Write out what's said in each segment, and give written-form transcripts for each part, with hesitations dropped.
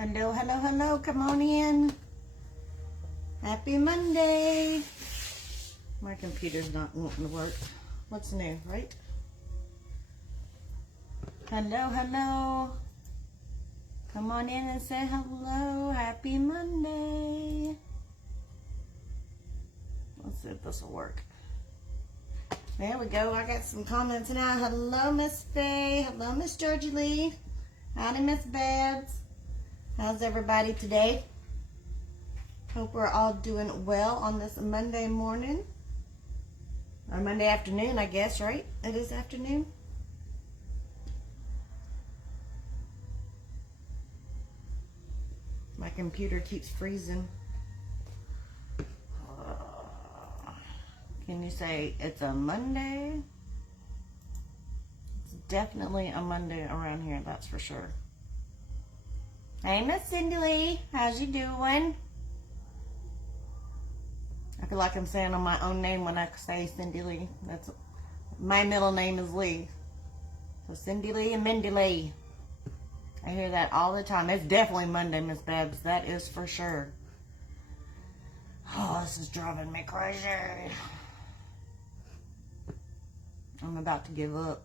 Hello, hello, hello. Come on in. Happy Monday. My computer's not wanting to work. What's new, right? Hello, hello. Come on in and say hello. Happy Monday. Let's see if this will work. There we go. I got some comments now. Hello, Miss Faye. Hello, Miss Georgie Lee. Howdy, Miss Babs. How's everybody today? Hope we're all doing well on this Monday morning. Or Monday afternoon, I guess, right? It is afternoon. My computer keeps freezing. Can you say it's a Monday? It's definitely a Monday around here, that's for sure. Hey, Miss Cindy Lee, how's you doing? I feel like I'm saying on my own name when I say Cindy Lee. That's my middle name is Lee. So Cindy Lee and Mindy Lee. I hear that all the time. It's definitely Monday, Miss Babs. That is for sure. Oh, this is driving me crazy. I'm about to give up.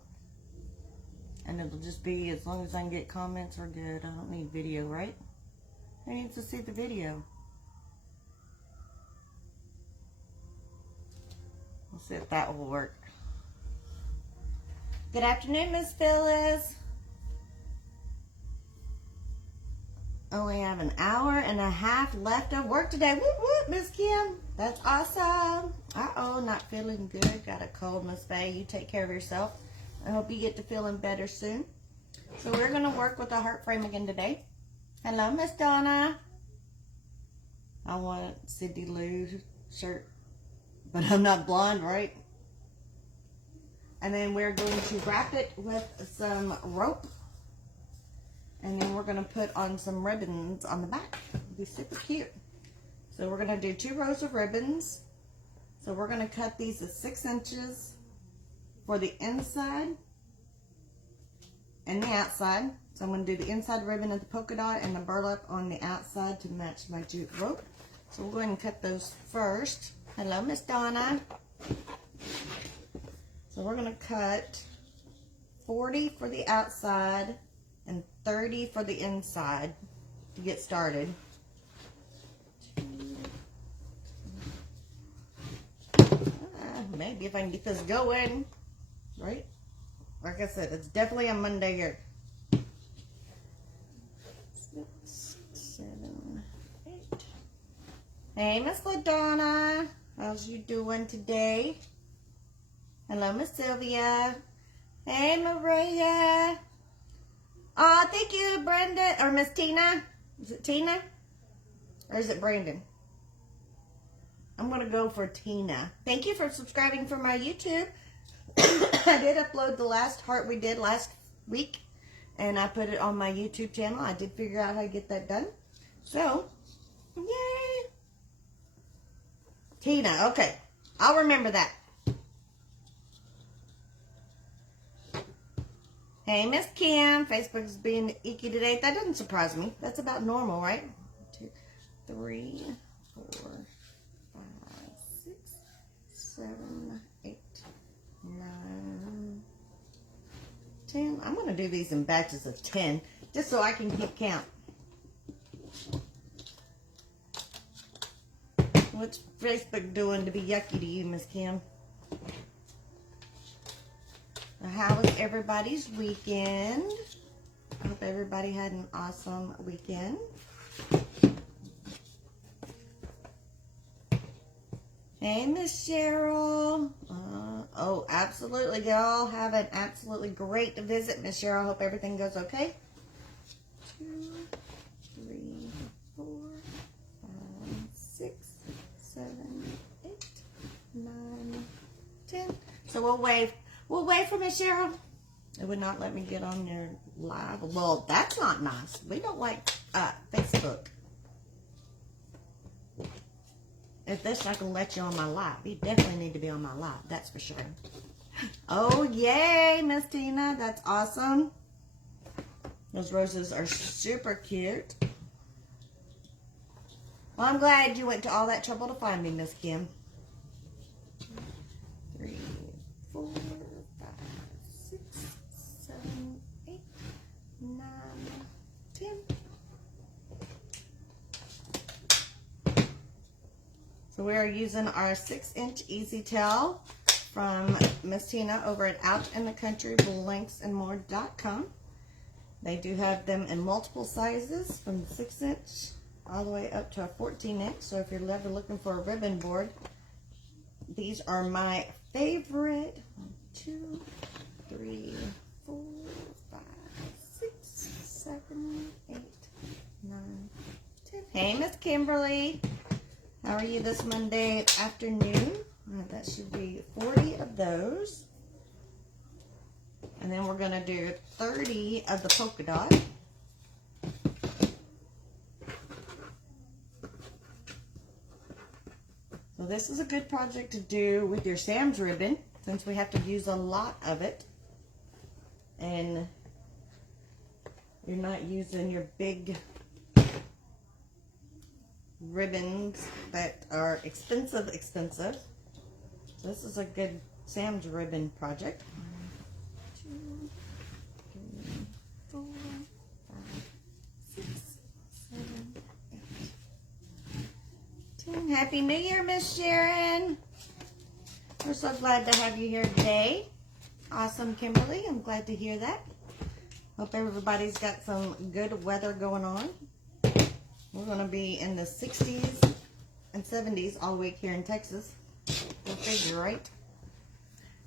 And it'll just be, as long as I can get comments, we're good. I don't need video, right? Who needs to see the video? We'll see if that will work. Good afternoon, Miss Phyllis. Only have an hour and a half left of work today. Whoop, whoop, Miss Kim. That's awesome. Uh-oh, not feeling good. Got a cold, Miss Faye. You take care of yourself. I hope you get to feeling better soon. So we're going to work with the heart frame again today. Hello, Miss Donna. I want Cindy Lou's shirt, but I'm not blonde, right? And then we're going to wrap it with some rope. And then we're going to put on some ribbons on the back. It'll be super cute. So we're going to do 2 rows of ribbons. So we're going to cut these at 6 inches for the inside and the outside. So I'm going to do the inside ribbon at the polka dot and the burlap on the outside to match my jute rope. So we'll go ahead and cut those first. Hello, Miss Donna. So we're going to cut 40 for the outside and 30 for the inside to get started. Maybe if I can get this going, right? Like I said, it's definitely a Monday here. 6, 7, 8. Hey, Miss LaDonna. How's you doing today? Hello, Miss Sylvia. Hey, Maria. Oh, thank you, Brenda. Or Miss Tina. Is it Tina? Or is it Brandon? I'm going to go for Tina. Thank you for subscribing for my YouTube. I did upload the last heart we did last week. And I put it on my YouTube channel. I did figure out how to get that done. So, yay. Tina. Okay. I'll remember that. Hey, Miss Kim. Facebook's being icky today. That doesn't surprise me. That's about normal, right? 2, 3, 4, 5, 6, 7, 8, 9, 10. I'm going to do these in batches of 10, just so I can keep count. What's Facebook doing to be yucky to you, Miss Kim? How was everybody's weekend? I hope everybody had an awesome weekend. Hey, Miss Cheryl. Oh, absolutely, y'all. Have an absolutely great visit, Miss Cheryl. Hope everything goes okay. 2, 3, 4, 5, 6, 7, 8, 9, 10. So we'll wave. We'll wait for Miss Cheryl. It would not let me get on there live. Well, that's not nice. We don't like Facebook. If this I can let you on my live, you definitely need to be on my live. That's for sure. Oh, yay, Miss Tina. That's awesome. Those roses are super cute. Well, I'm glad you went to all that trouble to find me, Miss Kim. 3, 4, 5, 6, 7, 8, 9, 10. So we are using our 6-inch Easy Tail from Miss Tina over at outinthecountry.blanksandmore.com. They do have them in multiple sizes, from the 6-inch all the way up to a 14-inch. So if you're ever looking for a ribbon board, these are my favorite. 1, 2, 3, 4, 5, 6, 7, 8, 9, 10. Hey, Miss Kimberly. How are you this Monday afternoon? That should be 40 of those. And then we're going to do 30 of the polka dot. So this is a good project to do with your Sam's ribbon, since we have to use a lot of it. And you're not using your big ribbons that are expensive. So this is a good Sam's ribbon project. 1, 2, 3, 4, 5, 6, 7, 8, 10. Happy New Year, Miss Sharon. We're so glad to have you here today. Awesome, Kimberly. I'm glad to hear that. Hope everybody's got some good weather going on. We're going to be in the 60s and 70s all week here in Texas. We'll figure, right?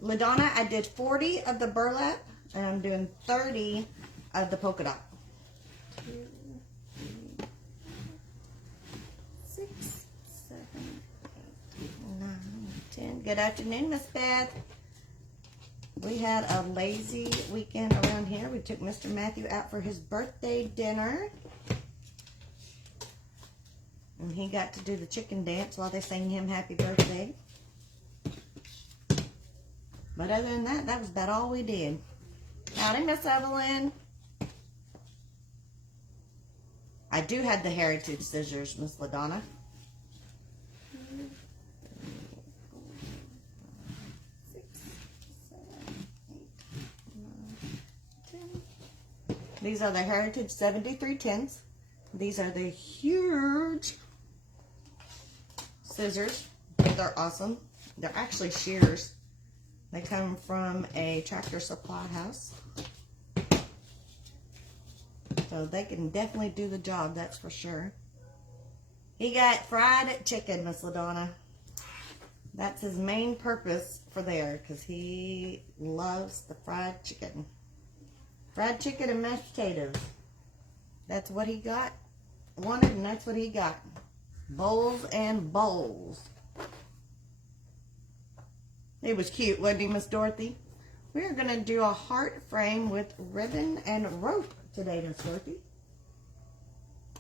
LaDonna, I did 40 of the burlap, and I'm doing 30 of the polka dot. 2, 3, 6, 7, 8, 9, 10. Good afternoon, Miss Beth. We had a lazy weekend around here. We took Mr. Matthew out for his birthday dinner. And he got to do the chicken dance while they sang him happy birthday. But other than that, that was about all we did. Howdy, Miss Evelyn. I do have the heritage scissors, Miss LaDonna. 2, 3, 4, 5, 6, 7, 8, 9, 10. These are the heritage 7310s. These are the huge scissors. They're awesome. They're actually shears. They come from a Tractor Supply house. So they can definitely do the job, that's for sure. He got fried chicken, Miss LaDonna. That's his main purpose for there, because he loves the fried chicken. Fried chicken and mashed potatoes. That's what he wanted, and that's what he got. Bowls and bowls. It was cute, wasn't he, Miss Dorothy? We're going to do a heart frame with ribbon and rope today, Miss Dorothy.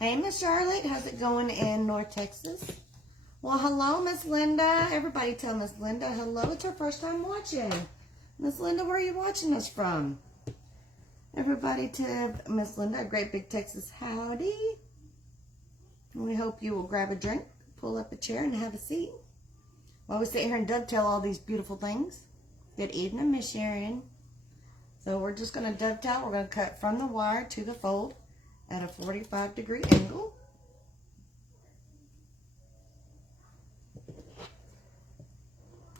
Hey, Miss Charlotte. How's it going in North Texas? Well, hello, Miss Linda. Everybody tell Miss Linda hello. It's her first time watching. Miss Linda, where are you watching us from? Everybody tell Miss Linda a great big Texas howdy. We hope you will grab a drink, pull up a chair, and have a seat while we sit here and dovetail all these beautiful things. Good evening, Miss Sharon. So we're just going to dovetail. We're going to cut from the wire to the fold at a 45-degree angle.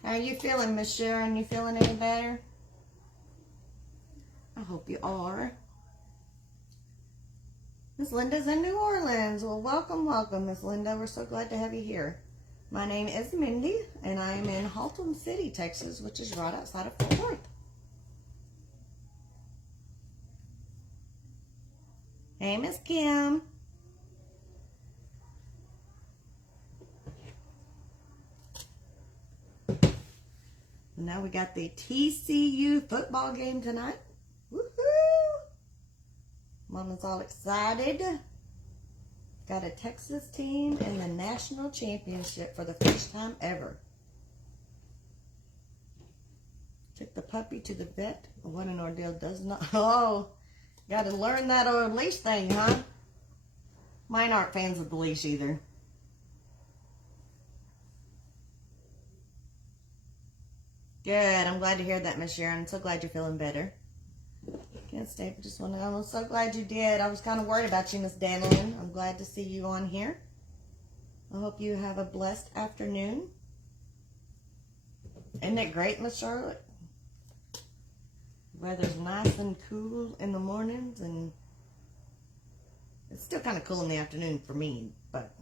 How are you feeling, Miss Sharon? You feeling any better? I hope you are. Miss Linda's in New Orleans. Well, welcome, welcome, Miss Linda. We're so glad to have you here. My name is Mindy, and I am in Haltom City, Texas, which is right outside of Fort Worth. Hey, Miss Kim. Now we got the TCU football game tonight. Woohoo! Mama's all excited. Got a Texas team in the national championship for the first time ever. Took the puppy to the vet. What an ordeal does not... Oh, got to learn that old leash thing, huh? Mine aren't fans of the leash either. Good. I'm glad to hear that, Miss Sharon. I'm so glad you're feeling better. Can't stay for just 1 hour. I'm so glad you did. I was kind of worried about you, Miss Danilyn. I'm glad to see you on here. I hope you have a blessed afternoon. Isn't it great, Miss Charlotte? Weather's nice and cool in the mornings, and it's still kind of cool in the afternoon for me, but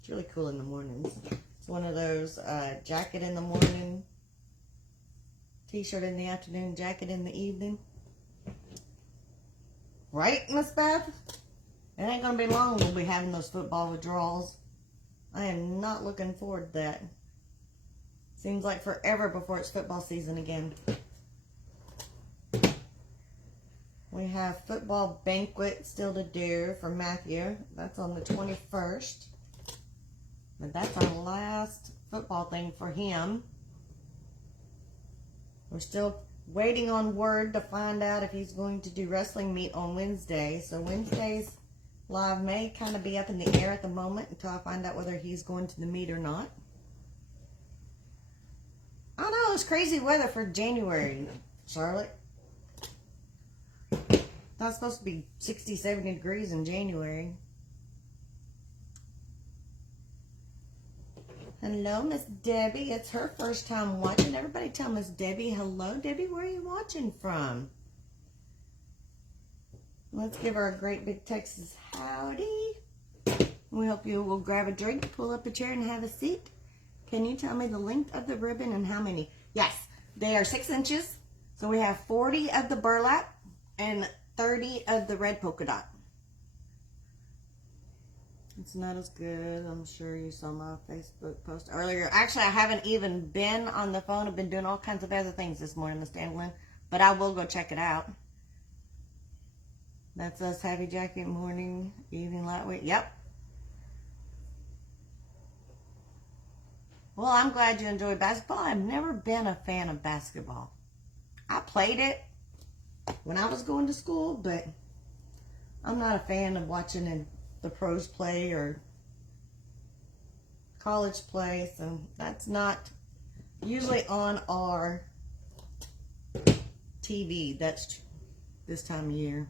it's really cool in the mornings. It's one of those jacket in the morning, t-shirt in the afternoon, jacket in the evening. Right, Miss Beth? It ain't going to be long we'll be having those football withdrawals. I am not looking forward to that. Seems like forever before it's football season again. We have football banquet still to do for Matthew. That's on the 21st. But that's our last football thing for him. We're still waiting on word to find out if he's going to do wrestling meet on Wednesday. So Wednesday's live may kind of be up in the air at the moment until I find out whether he's going to the meet or not. I know, it's crazy weather for January, Charlotte. Not supposed to be 60, 70 degrees in January. Hello, Miss Debbie. It's her first time watching. Everybody tell Miss Debbie hello. Debbie, where are you watching from? Let's give her a great big Texas howdy. We hope you will grab a drink, pull up a chair, and have a seat. Can you tell me the length of the ribbon and how many? Yes, they are 6 inches. So we have 40 of the burlap and 30 of the red polka dot. It's not as good. I'm sure you saw my Facebook post earlier. Actually, I haven't even been on the phone. I've been doing all kinds of other things this morning, Miss Danilyn. But I will go check it out. That's us, heavy jacket, morning, evening, lightweight. Yep. Well, I'm glad you enjoy basketball. I've never been a fan of basketball. I played it when I was going to school, but I'm not a fan of watching the pros play or college play, so that's not usually on our TV. That's this time of year.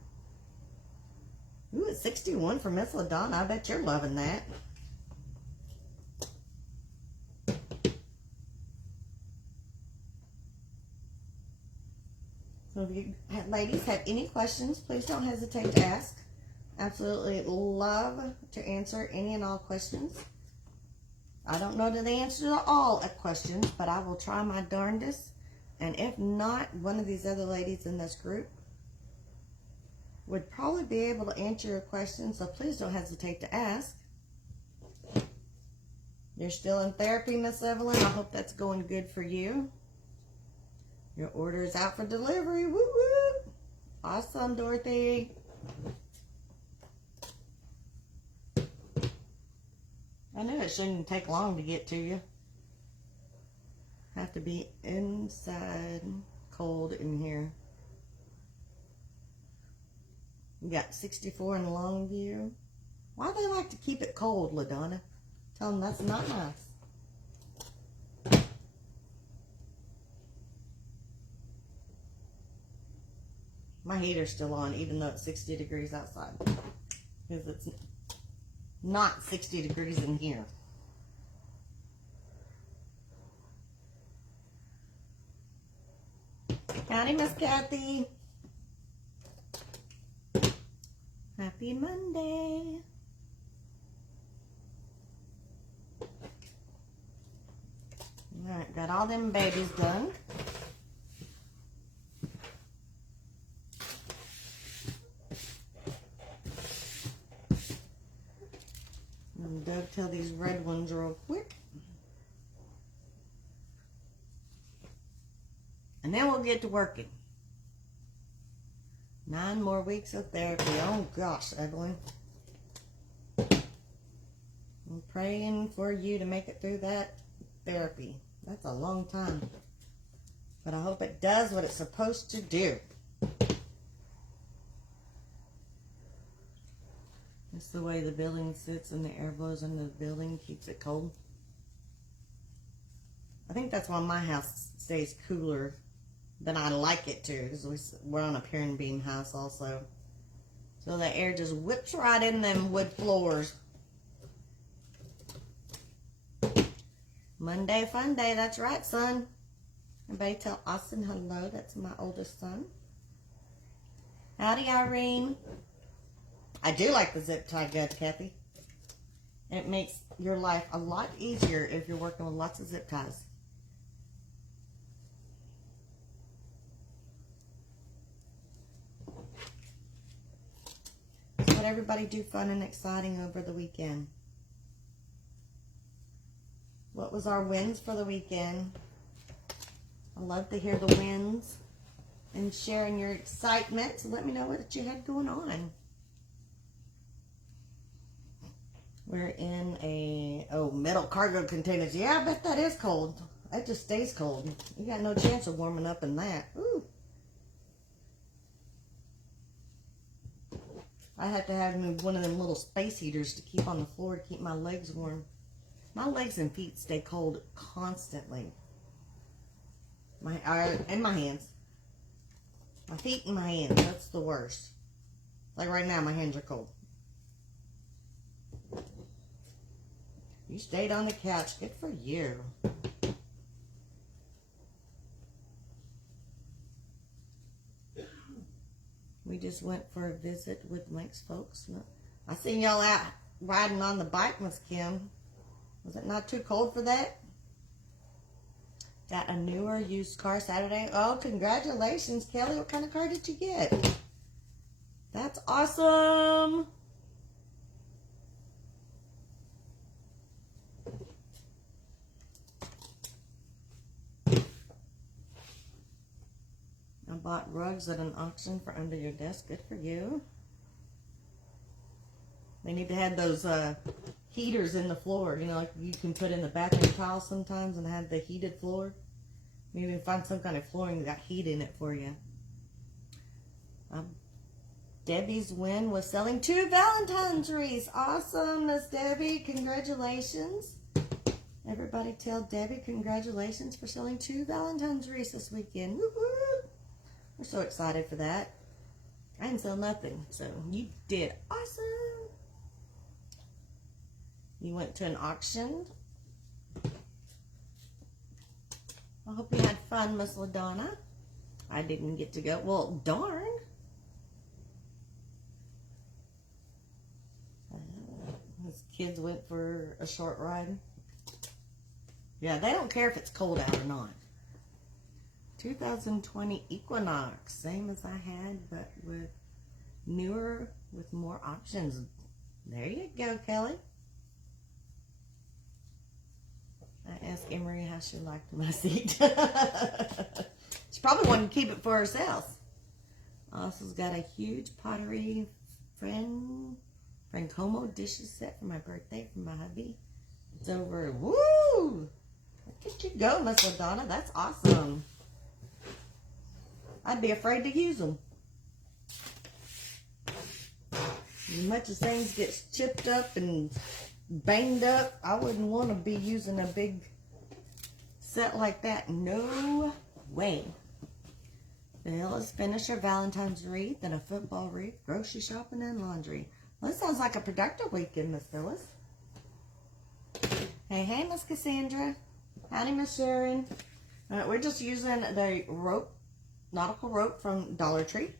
Ooh, it's 61 for Miss LaDonna. I bet you're loving that. So if you ladies have any questions, please don't hesitate to ask. Absolutely love to answer any and all questions. I don't know the answer to all questions, but I will try my darndest. And if not, one of these other ladies in this group would probably be able to answer your question, so please don't hesitate to ask. You're still in therapy, Miss Evelyn. I hope that's going good for you. Your order is out for delivery. Woo woo! Awesome, Dorothy. I knew it shouldn't take long to get to you. Have to be inside, cold in here. You got 64 in Longview. Why do they like to keep it cold, LaDonna? Tell them that's not nice. My heater's still on, even though it's 60 degrees outside. Because it's not 60 degrees in here. Howdy, Miss Kathy. Happy Monday. Alright, got all them babies done. And dovetail these red ones real quick. And then we'll get to working. 9 more weeks of therapy. Oh gosh, Evelyn. I'm praying for you to make it through that therapy. That's a long time. But I hope it does what it's supposed to do. It's the way the building sits and the air blows into the building, keeps it cold. think that's why my house stays cooler than I like it to, because we're on a pier and beam house also. So the air just whips right in them wood floors. Monday fun day, that's right, son. Everybody tell Austin hello. That's my oldest son. Howdy, Irene. I do like the zip tie guts, Kathy. It makes your life a lot easier if you're working with lots of zip ties. So what everybody do fun and exciting over the weekend? What was our wins for the weekend? I love to hear the wins and sharing your excitement. So let me know what you had going on. We're in a, metal cargo containers. Yeah, I bet that is cold. That just stays cold. You got no chance of warming up in that. Ooh. I have to have one of them little space heaters to keep on the floor to keep my legs warm. My legs and feet stay cold constantly. And my hands. My feet and my hands. That's the worst. Like right now, my hands are cold. You stayed on the couch. Good for you. We just went for a visit with Mike's folks. I seen y'all out riding on the bike, Miss Kim. Was it not too cold for that? Got a newer used car Saturday. Oh, congratulations, Kelly. What kind of car did you get? That's awesome. I bought rugs at an auction for under your desk. Good for you. They need to have those heaters in the floor, you know, like you can put in the bathroom tile sometimes and have the heated floor. Maybe find some kind of flooring that got heat in it for you. Debbie's win was selling 2 Valentine's wreaths. Awesome, Miss Debbie. Congratulations. Everybody tell Debbie congratulations for selling 2 Valentine's wreaths this weekend. Woo-hoo. We're so excited for that. I didn't sell nothing, so you did awesome. You went to an auction. I hope you had fun, Miss LaDonna. I didn't get to go. Well, darn. His kids went for a short ride. Yeah, they don't care if it's cold out or not. 2020 Equinox. Same as I had, but with newer, with more options. There you go, Kelly. I asked Emery how she liked my seat. She probably wanted to keep it for herself. Also got a huge pottery Francomo dishes set for my birthday from my hubby. It's over. Woo! Look at you go, Miss LaDonna. That's awesome. I'd be afraid to use them. As much as things get chipped up and banged up, I wouldn't want to be using a big set like that. No way. Phyllis, finish your Valentine's wreath and a football wreath, grocery shopping and laundry. Well, that sounds like a productive weekend, Miss Phyllis. Hey, Miss Cassandra. Howdy, Miss Sharon. We're just using the rope, nautical rope from Dollar Tree.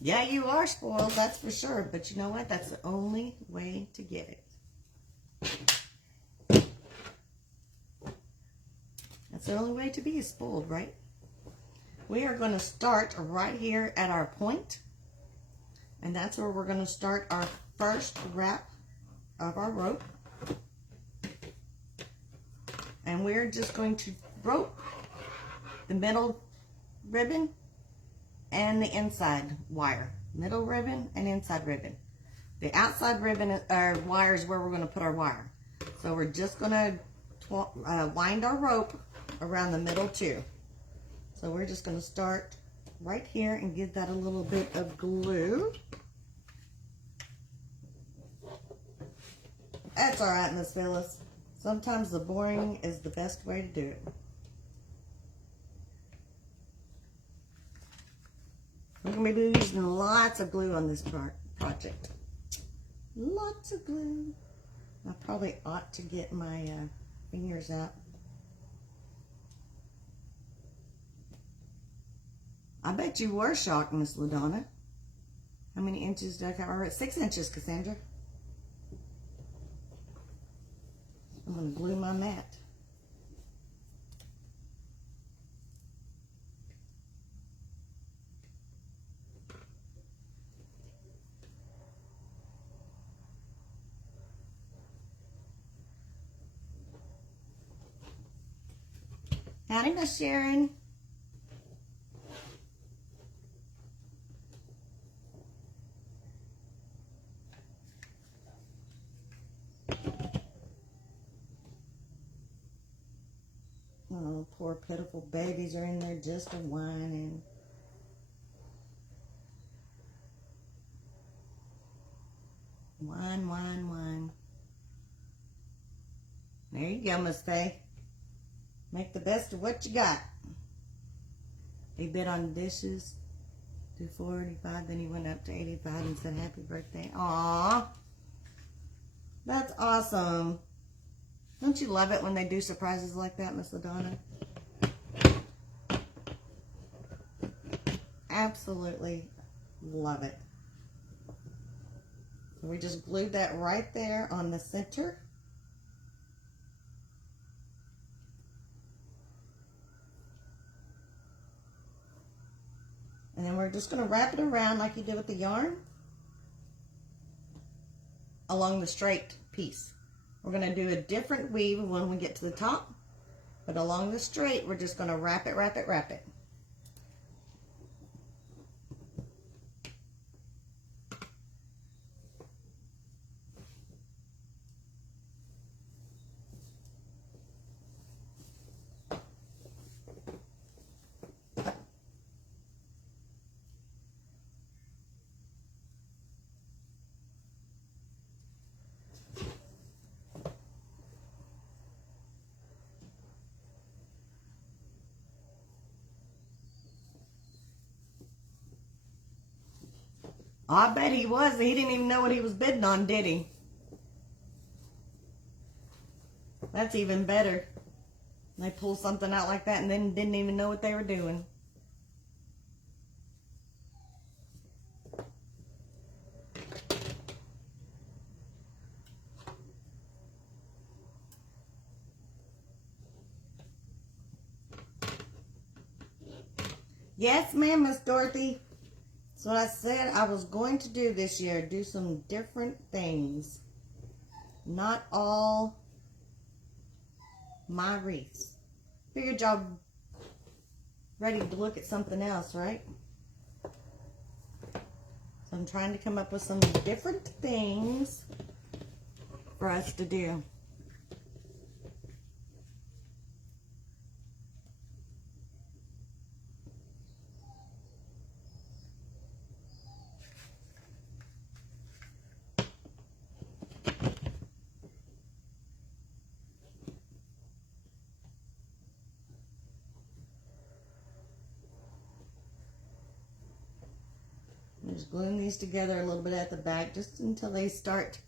Yeah, you are spoiled, that's for sure. But you know what? That's the only way to get it. That's the only way to be spoiled, right? We are going to start right here at our point. And that's where we're going to start our first wrap of our rope. And we're just going to rope the middle ribbon and the inside wire. Middle ribbon and inside ribbon. The outside ribbon or wire is where we're going to put our wire. So we're just going to wind our rope around the middle too. So we're just going to start right here and give that a little bit of glue. That's all right, Miss Phyllis. Sometimes the boring is the best way to do it. We're going to be using lots of glue on this project. Lots of glue. I probably ought to get my fingers out. I bet you were shocked, Miss LaDonna. How many inches did I cover? 6 inches, Cassandra. I'm going to glue my mat. Howdy, Miss Sharon. Oh, poor pitiful babies are in there just a whining. Whine, whine, whine. There you go, Miss Faye. Make the best of what you got. He bid on dishes to 45, then he went up to 85 and said happy birthday. Aww. That's awesome. Don't you love it when they do surprises like that, Miss LaDonna? Absolutely love it. So we just glued that right there on the center. And then we're just going to wrap it around like you did with the yarn along the straight piece. We're going to do a different weave when we get to the top, but along the straight, we're just going to wrap it, wrap it, wrap it. I bet he was. He didn't even know what he was bidding on, did he? That's even better. They pull something out like that and then didn't even know what they were doing. Yes, ma'am, Miss Dorothy. That's what I said I was going to do this year. Do some different things. Not all my wreaths. Figured y'all ready to look at something else, right? So I'm trying to come up with some different things for us to do. I'm just gluing these together a little bit at the back just until they start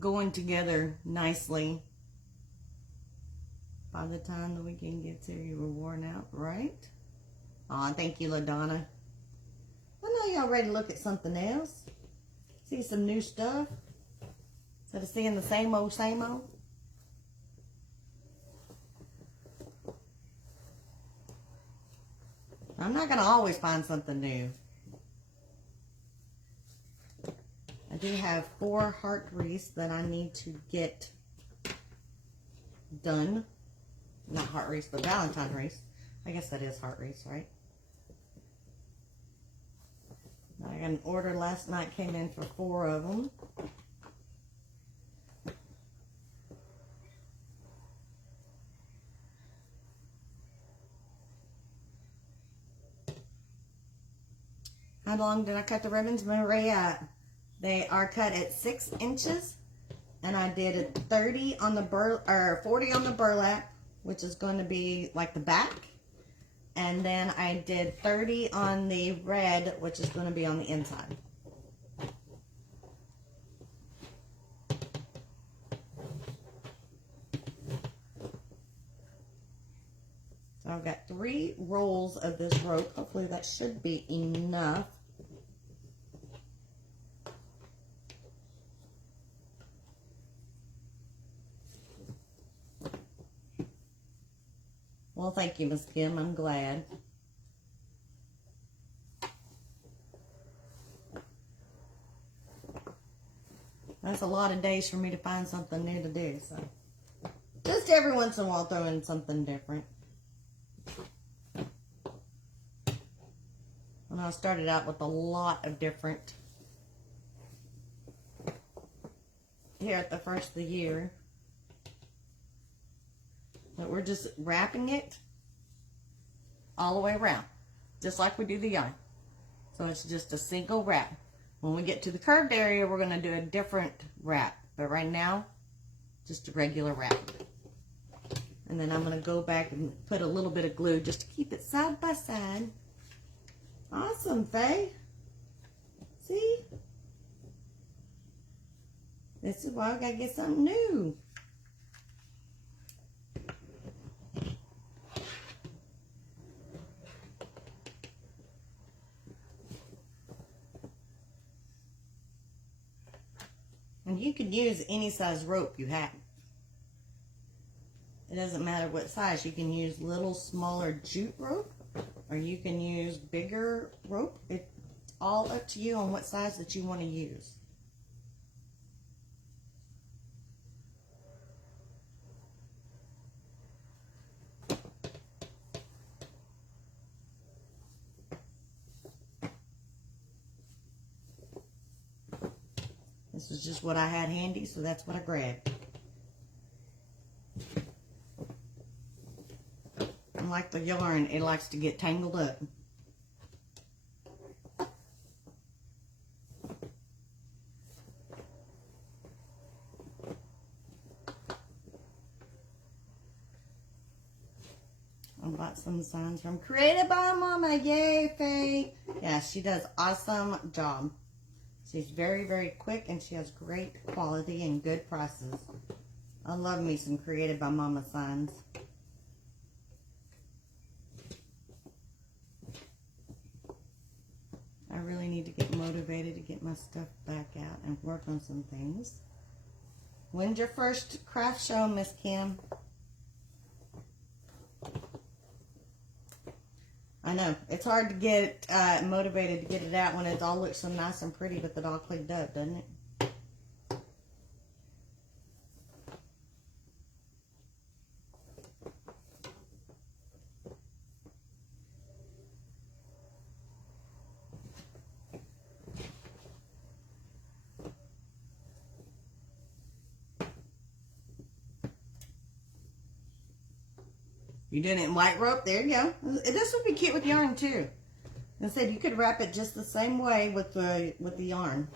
going together nicely. By the time the weekend gets here, you were worn out, right? Aw, thank you, LaDonna. I know y'all ready to look at something else. See some new stuff. Instead of seeing the same old, same old. I'm not going to always find something new. I do have 4 heart wreaths that I need to get done. Not heart wreaths, but Valentine wreaths. I guess that is heart wreaths, right? I got an order last night, came in for 4 of them. How long did I cut the ribbons, Maria? They are cut at 6 inches And I did a 30 on the 40 on the burlap, which is going to be like the back. And then I did 30 on the red, which is going to be on the inside. So I've got 3 rolls of this rope. Hopefully that should be enough. Well, thank you, Miss Kim. I'm glad. That's a lot of days for me to find something new to do. So just every once in a while throw in something different. And I started out with a lot of different here at the first of the year. But we're just wrapping it all the way around, just like we do the yarn. So it's just a single wrap. When we get to the curved area, we're going to do a different wrap. But right now, just a regular wrap. And then I'm going to go back and put a little bit of glue just to keep it side by side. Awesome, Faye. See? This is why I got to get something new. And you can use any size rope you have. It doesn't matter what size. You can use little smaller jute rope, or you can use bigger rope. It's all up to you on what size that you want to use. This is just what I had handy, so that's what I grabbed. And like the yarn, it likes to get tangled up. I bought some signs from Created by Mama. Yay, Faye. Yeah, she does awesome job. She's very, very quick, and she has great quality and good prices. I love me some Created by Mama signs. I really need to get motivated to get my stuff back out and work on some things. When's your first craft show, Miss Kim? I know. It's hard to get motivated to get it out when it all looks so nice and pretty with it all cleaned up, doesn't it? You did it in white rope. There you go. This would be cute with yarn too. I said you could wrap it just the same way with the yarn,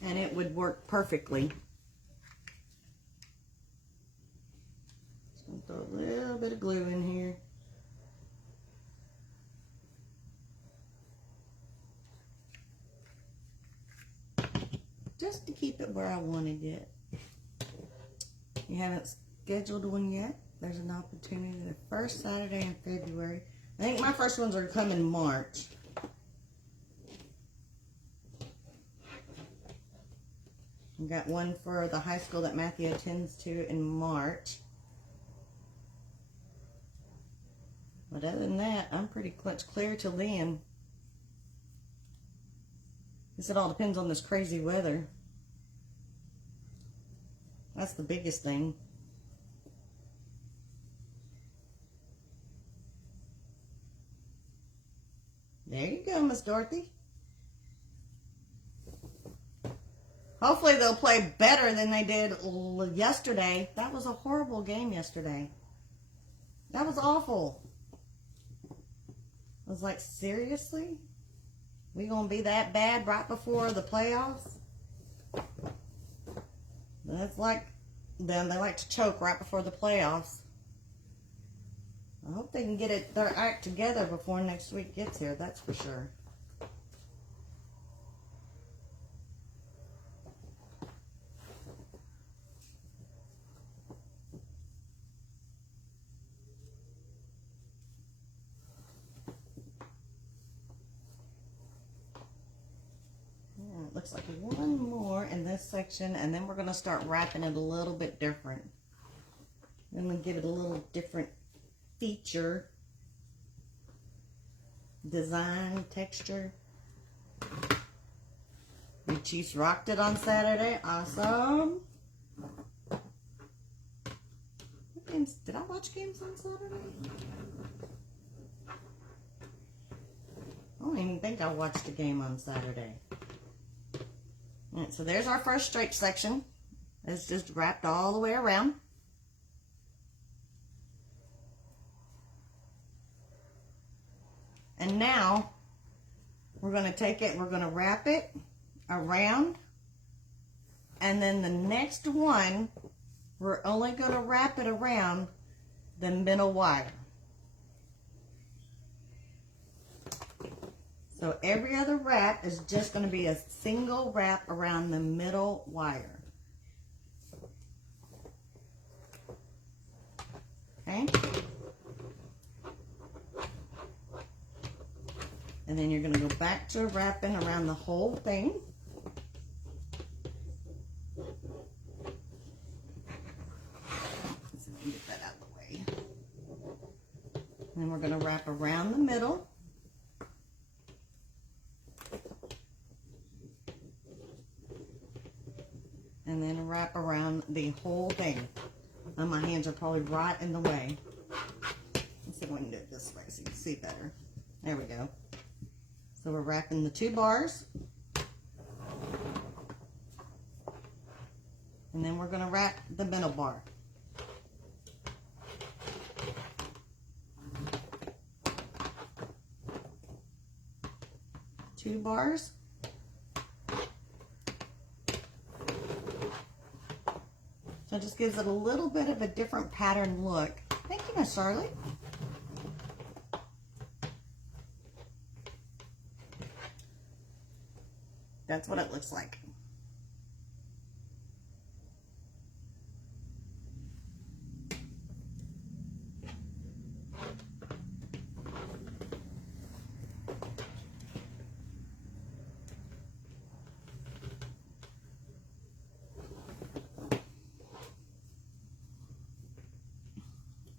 and it would work perfectly. Just gonna throw a little bit of glue in here. Just to keep it where I wanted it. You haven't scheduled one yet? There's an opportunity the first Saturday in February. I think my first ones are coming in March. I've got one for the high school that Matthew attends to in March. But other than that, I'm pretty much clear till then. I guess it all depends on this crazy weather. That's the biggest thing. There you go, Miss Dorothy. Hopefully they'll play better than they did yesterday. That was a horrible game yesterday. That was awful. I was like, seriously? We gonna be that bad right before the playoffs? It's like them. They like to choke right before the playoffs. I hope they can get their act together before next week gets here. That's for sure. It looks like one more in this section, and then we're going to start wrapping it a little bit different. I'm going to give it a little different feature, design, texture. The Chiefs rocked it on Saturday. Awesome. What games? Did I watch games on Saturday? I don't even think I watched a game on Saturday. All right, so there's our first straight section. It's just wrapped all the way around. And now we're going to take it, we're going to wrap it around. And then the next one, we're only going to wrap it around the middle wire. So every other wrap is just going to be a single wrap around the middle wire. Okay? And then you're going to go back to wrapping around the whole thing. So get that out of the way. And then we're going to wrap around the middle. And then wrap around the whole thing. And my hands are probably right in the way. Let's see if we can do it this way so you can see better. There we go. So we're wrapping the 2 bars. And then we're going to wrap the middle bar. Two bars. So it just gives it a little bit of a different pattern look. Thank you, Miss Charlotte. That's what it looks like.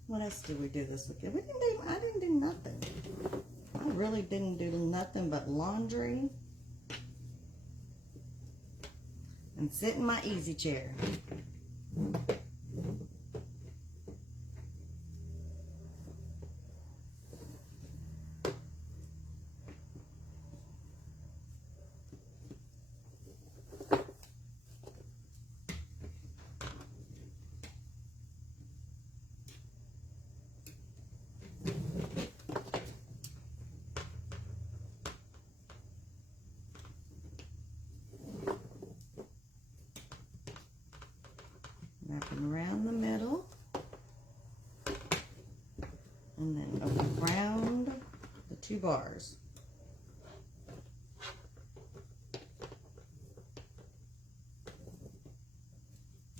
What else did we do this weekend? I didn't do nothing. I really didn't do nothing but laundry and sit in my easy chair. Wrapping around the middle, and then around the 2 bars.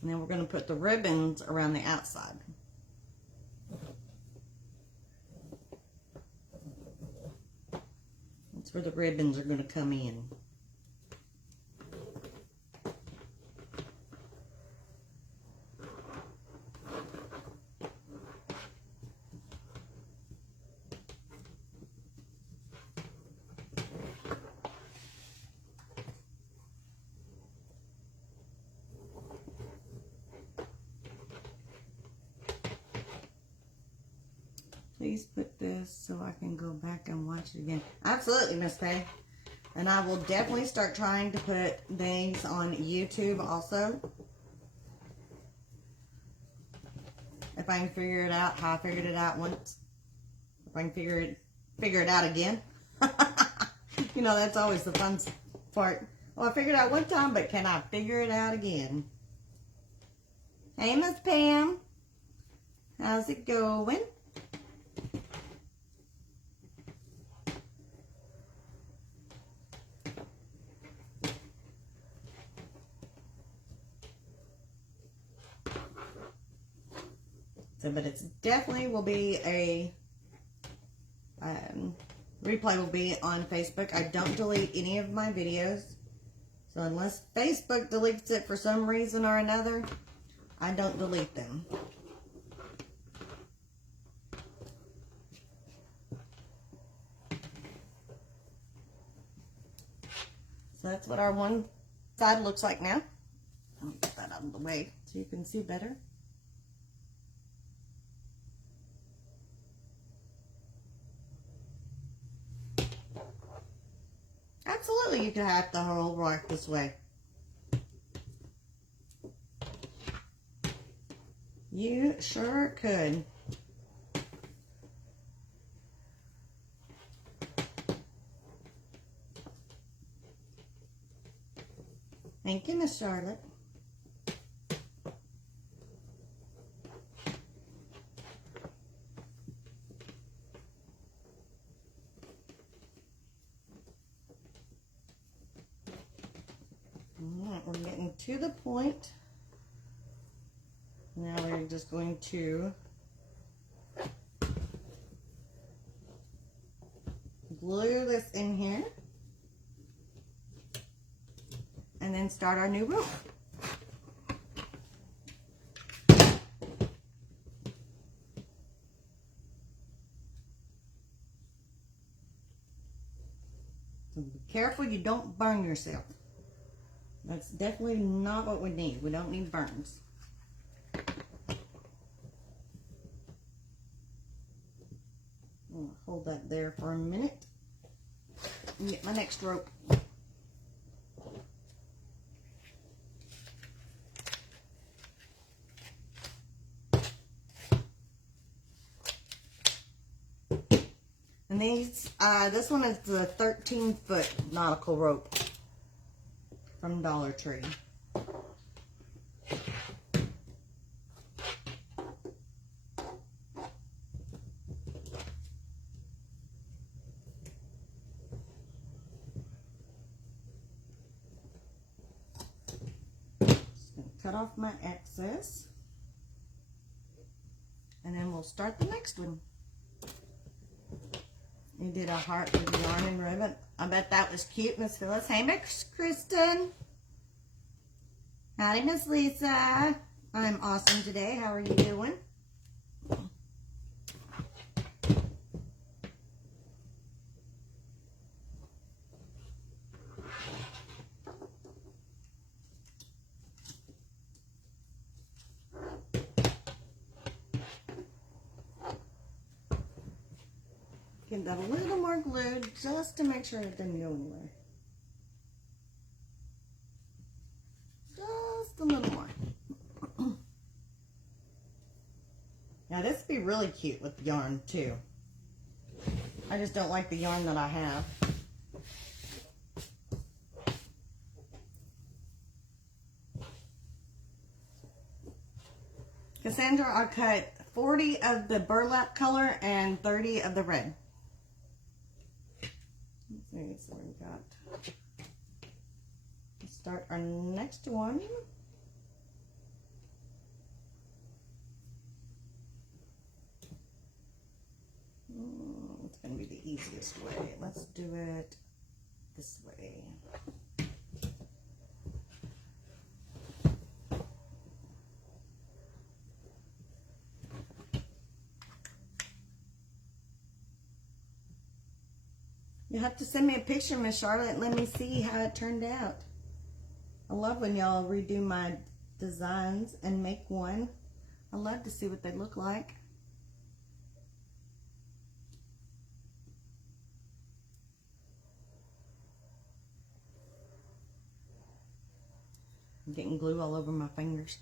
And then we're going to put the ribbons around the outside. That's where the ribbons are going to come in. Please put this so I can go back and watch it again. Absolutely, Miss Kay. And I will definitely start trying to put things on YouTube also. If I can figure it out, how I figured it out once. If I can figure it out again. You know, that's always the fun part. Well, I figured it out one time, but can I figure it out again? Hey, Miss Pam. How's it going? So, but it's definitely will be a replay will be on Facebook. I don't delete any of my videos. So unless Facebook deletes it for some reason or another, I don't delete them. So that's what our one side looks like now. Let me get that out of the way so you can see better. Absolutely, you can have the whole rock this way. You sure could. Thank you, Miss Charlotte. All right, we're getting to the point. Now we're just going to glue this in here and then start our new rope. So be careful you don't burn yourself. That's definitely not what we need. We don't need burns. I'll hold that there for a minute and get my next rope. And these, this one is the 13-foot nautical rope from Dollar Tree. Cut off my excess, and then we'll start the next one. You did a heart with yarn and ribbon. I bet that was cute, Miss Phyllis. Hey, Miss Kristen. Howdy, Miss Lisa. I'm awesome today. How are you doing? Get that a little more glued just to make sure it didn't go anywhere. Just a little more. Now this would be really cute with yarn too. I just don't like the yarn that I have. Cassandra, I cut 40 of the burlap color and 30 of the red. Let's see, so we got, let's start our next one. It's going to be the easiest way. Let's do it this way. You have to send me a picture, Miss Charlotte, and let me see how it turned out. I love when y'all redo my designs and make one. I love to see what they look like. I'm getting glue all over my fingers.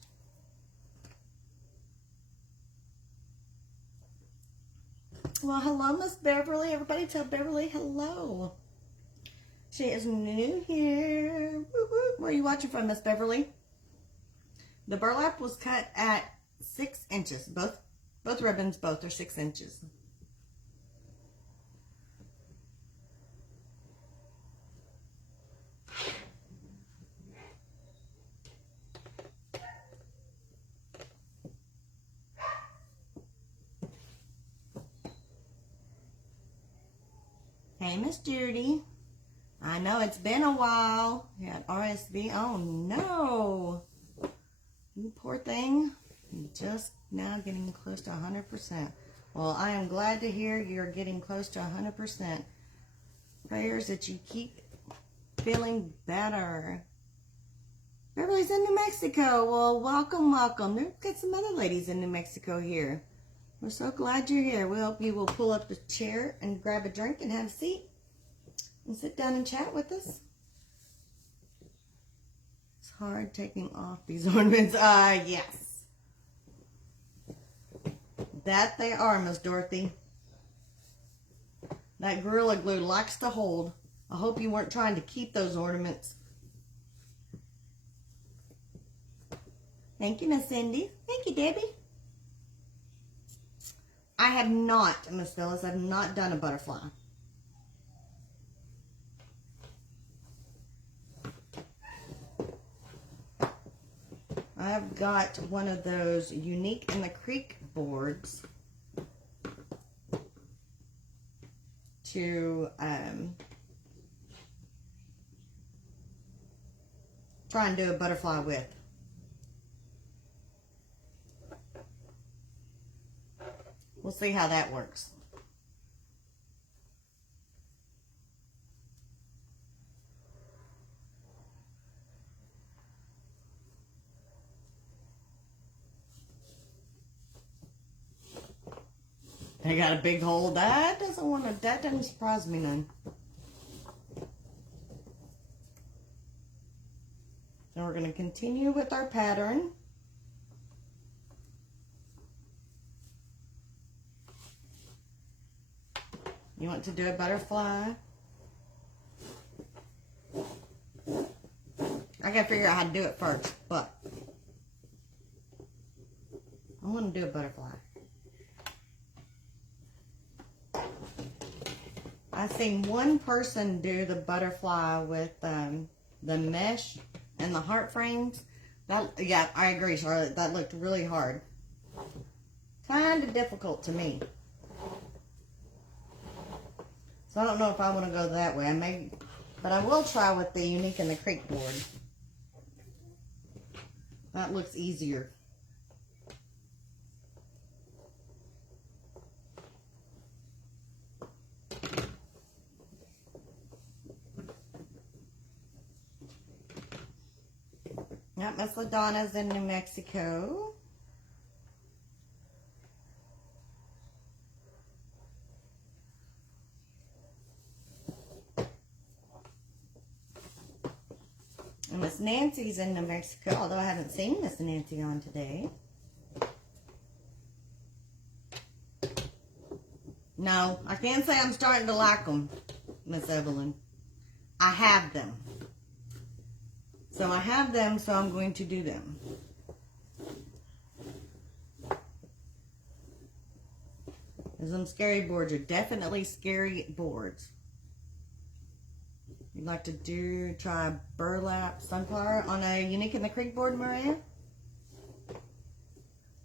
Well, hello, Miss Beverly. Everybody tell Beverly hello. She is new here. Woo woo. Where are you watching from, Miss Beverly? The burlap was cut at 6 inches. Both ribbons, both are 6 inches. Hey, Miss Judy. I know it's been a while. You had RSV. Oh, no. You poor thing. You're just now getting close to 100%. Well, I am glad to hear you're getting close to 100%. Prayers that you keep feeling better. Beverly's in New Mexico. Well, welcome, welcome. We've got some other ladies in New Mexico here. We're so glad you're here. We hope you will pull up the chair and grab a drink and have a seat and sit down and chat with us. It's hard taking off these ornaments. Yes. That they are, Miss Dorothy. That Gorilla Glue likes to hold. I hope you weren't trying to keep those ornaments. Thank you, Miss Cindy. Thank you, Debbie. I have not, Miss Phyllis, I've not done a butterfly. I've got one of those Unique in the Creek boards to try and do a butterfly with. We'll see how that works. They got a big hole. That doesn't surprise me none. So we're going to continue with our pattern. You want to do a butterfly? I gotta figure out how to do it first, but I want to do a butterfly. I've seen one person do the butterfly with the mesh and the heart frames. Yeah, I agree, Charlotte. That looked really hard. Kind of difficult to me. So I don't know if I want to go that way. But I will try with the Unique in the Creek board. That looks easier. Yep, Miss LaDonna's in New Mexico. And Miss Nancy's in New Mexico, although I haven't seen Miss Nancy on today. No, I can't say I'm starting to like them, Miss Evelyn. I have them. So I have them, so I'm going to do them. Some scary boards are definitely scary boards. You'd like to try burlap sunflower on a Unique in the Creek board, Maria?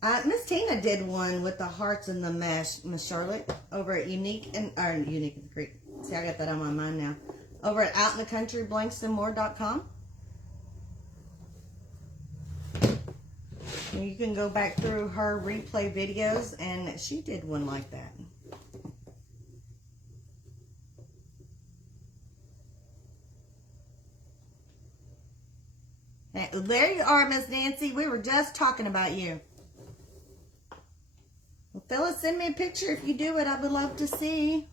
Miss Tina did one with the hearts and the mesh, Miss Charlotte, over at Unique in the Creek. See, I got that on my mind now. Over at outinthecountry.blanksandmore.com. You can go back through her replay videos, and she did one like that. Hey, there you are, Miss Nancy. We were just talking about you. Well, Phyllis, send me a picture if you do it. I would love to see.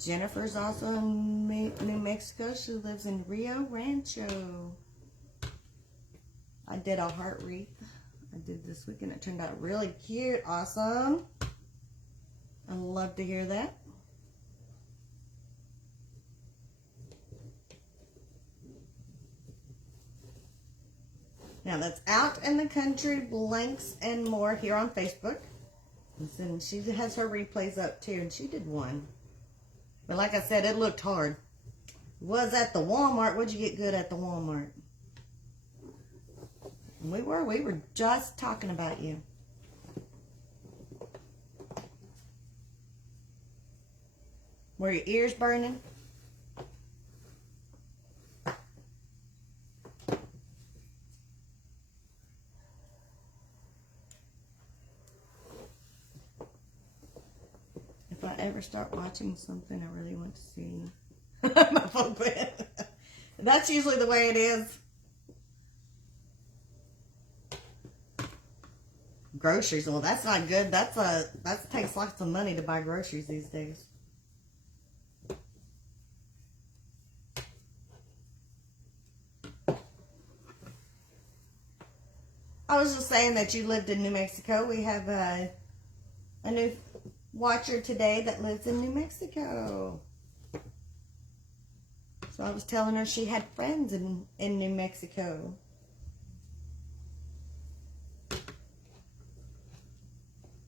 Jennifer's also in New Mexico. She lives in Rio Rancho. I did a heart wreath. I did this weekend. It turned out really cute. Awesome. I love to hear that. Now that's Out in the Country Blanks and More here on Facebook. And she has her replays up too, and she did one. But like I said, it looked hard. Was at the Walmart. What'd you get good at the Walmart? We were just talking about you. Were your ears burning? If I ever start watching something I really want to see, my phone quit. That's usually the way it is. Groceries, well, that's not good. That takes lots of money to buy groceries these days. I was just saying that you lived in New Mexico. We have a new watcher today that lives in New Mexico. So I was telling her she had friends in New Mexico.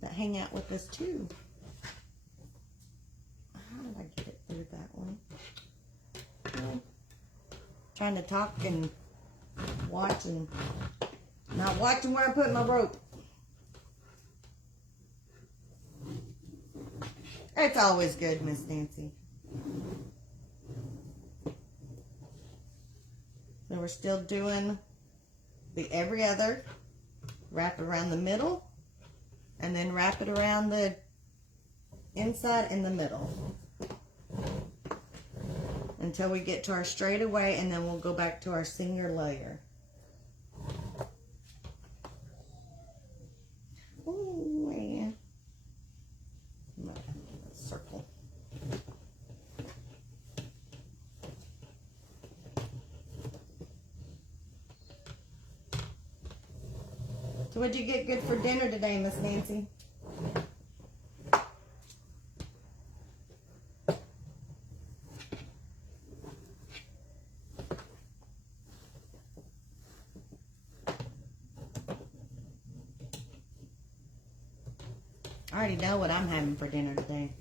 That hang out with us too. How did I get it through that one? Well, trying to talk and watch and not watching where I put my rope. It's always good, Miss Nancy. So we're still doing the every other. Wrap it around the middle. And then wrap it around the inside and the middle. Until we get to our straightaway, and then we'll go back to our single layer. Oh, yeah. Circle. So what'd you get good for dinner today, Miss Nancy? I already know what I'm having for dinner today.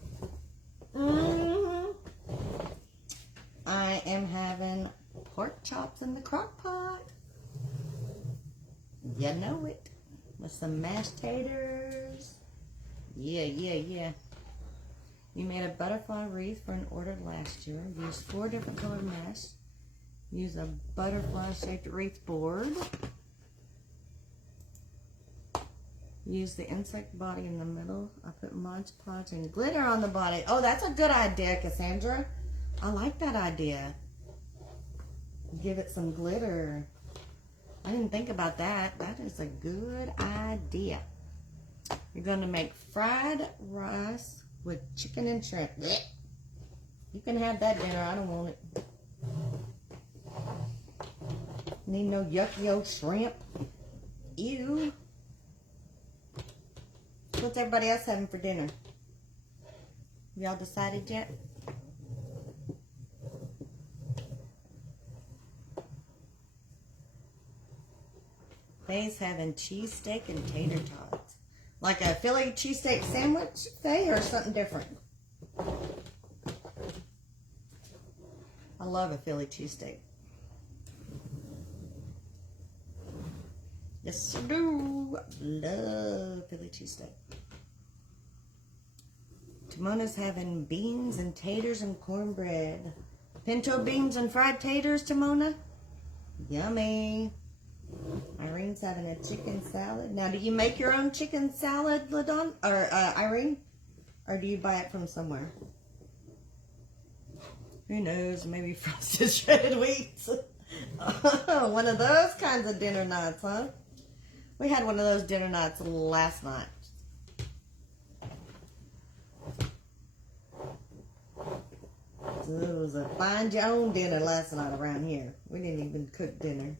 I am having pork chops in the crock pot. You know it. With some mashed taters. Yeah. You made a butterfly wreath for an order last year. Use 4 different colored mesh. Use a butterfly shaped wreath board. Use the insect body in the middle. I put Mod Podge and glitter on the body. Oh, that's a good idea, Cassandra. I like that idea. Give it some glitter. I didn't think about that. That is a good idea. You're going to make fried rice with chicken and shrimp. You can have that dinner. I don't want it. Need no yucky old shrimp. Ew. What's everybody else having for dinner? Y'all decided yet? Faye's having cheesesteak and tater tots. Like a Philly cheesesteak sandwich, Faye, or something different? I love a Philly cheesesteak. Yes, I do. Love Philly cheesesteak. Timona's having beans and taters and cornbread. Pinto beans and fried taters, Timona? Yummy. Irene's having a chicken salad. Now, do you make your own chicken salad, Ladon, or Irene? Or do you buy it from somewhere? Who knows? Maybe frosted shredded wheat. One of those kinds of dinner nights, huh? We had one of those dinner nights last night. It was a find your own dinner last night around here. We didn't even cook dinner.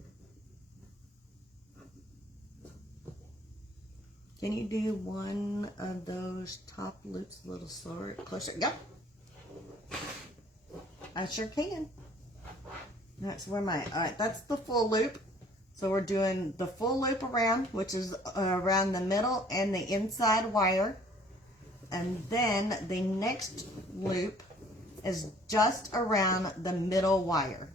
Can you do one of those top loops a little slower, closer? Yep. I sure can. That's where my, all right, that's the full loop. So we're doing the full loop around, which is around the middle and the inside wire. And then the next loop is just around the middle wire.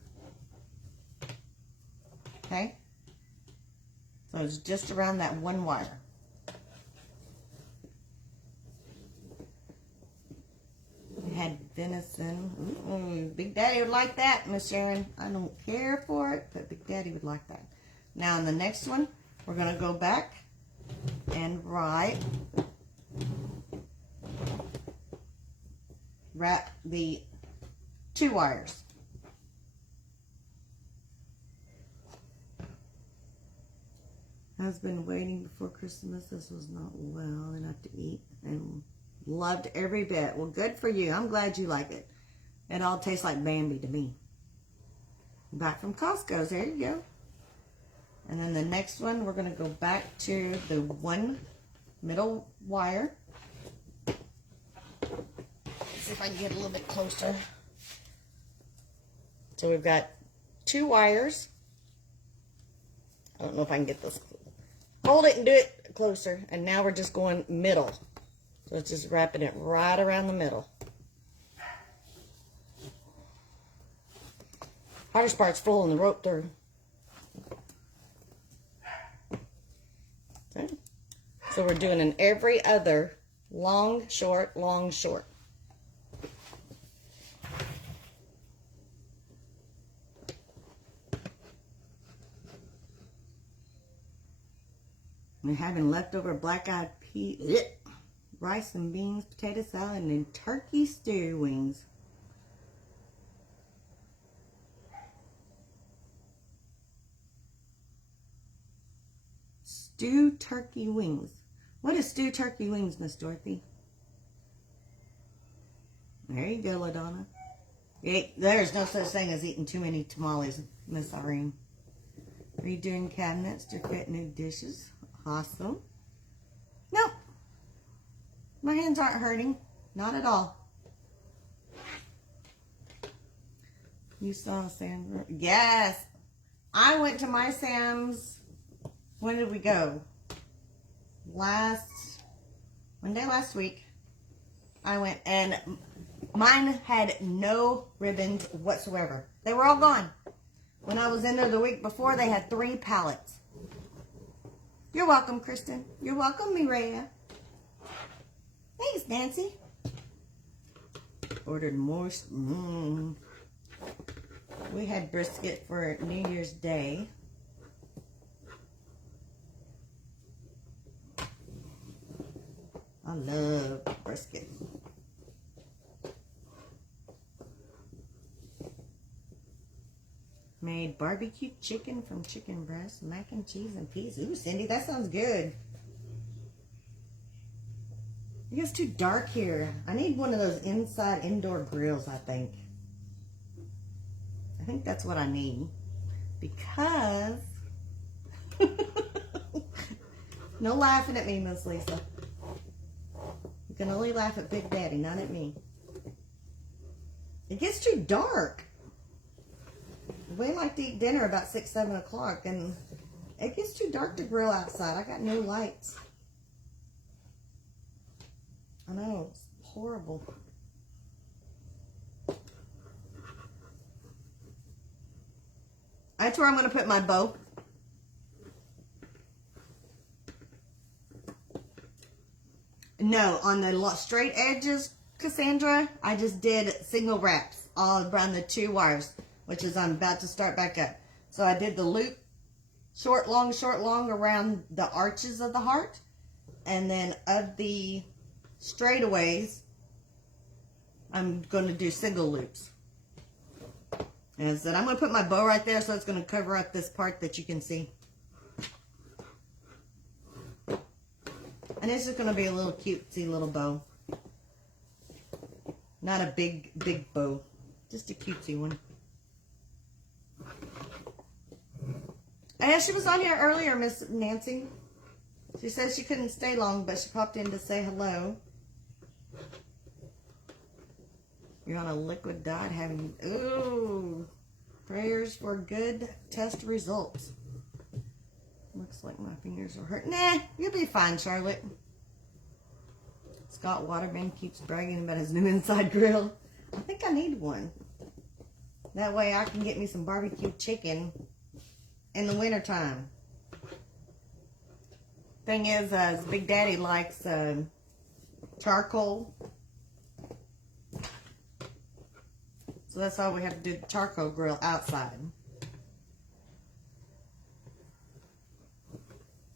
Okay? So it's just around that one wire. We had venison. Ooh, Big Daddy would like that, Miss Sharon. I don't care for it, but Big Daddy would like that. Now in the next one, we're going to go back and wrap the 2 wires. Husband waiting before Christmas. This was not well enough to eat and loved every bit. Well, good for you. I'm glad you like it. It all tastes like Bambi to me. Back from Costco's. There you go. And then the next one, we're going to go back to the one middle wire. Let's see if I can get a little bit closer. So we've got 2 wires. I don't know if I can get this. Hold it and do it closer. And now we're just going middle. So it's just wrapping it right around the middle. Hardest part's pulling the rope through. Okay. So we're doing an every other long, short, long, short. We're having leftover black-eyed peas, rice and beans, potato salad, and turkey stew wings. Stew turkey wings. What is stew turkey wings, Miss Dorothy? There you go, LaDonna. There's no such thing as eating too many tamales, Miss Irene. Redoing cabinets to create new dishes. Awesome. Nope. My hands aren't hurting. Not at all. You saw Sandra? Yes. I went to my Sam's. When did we go? One day last week. I went and mine had no ribbons whatsoever. They were all gone. When I was in there the week before, they had 3 pallets. You're welcome, Kristen. You're welcome, Mireya. Thanks, Nancy. Ordered more. We had brisket for New Year's Day. I love brisket. Made barbecue chicken from chicken breast, mac and cheese, and peas. Ooh, Cindy, that sounds good. It gets too dark here. I need one of those inside indoor grills, I think. I think that's what I need. Because... no laughing at me, Miss Lisa. You can only laugh at Big Daddy, not at me. It gets too dark. We like to eat dinner about 6, 7 o'clock, and it gets too dark to grill outside. I got no lights. I know, it's horrible. That's where I'm going to put my bow. No, on the straight edges, Cassandra, I just did single wraps all around the 2 wires, which is I'm about to start back up. So I did the loop, short, long, around the arches of the heart. And then of the straightaways, I'm going to do single loops. And I said, I'm going to put my bow right there so it's going to cover up this part that you can see. And it's just going to be a little cutesy little bow. Not a big bow. Just a cutesy one. And she was on here earlier, Miss Nancy. She said she couldn't stay long, but she popped in to say hello. You're on a liquid diet having... Ooh. Prayers for good test results. Looks like my fingers are hurt. Nah, you'll be fine, Charlotte. Scott Waterman keeps bragging about his new inside grill. I think I need one. That way I can get me some barbecue chicken in the wintertime. Thing is, Big Daddy likes charcoal. So that's why we have to do the charcoal grill outside.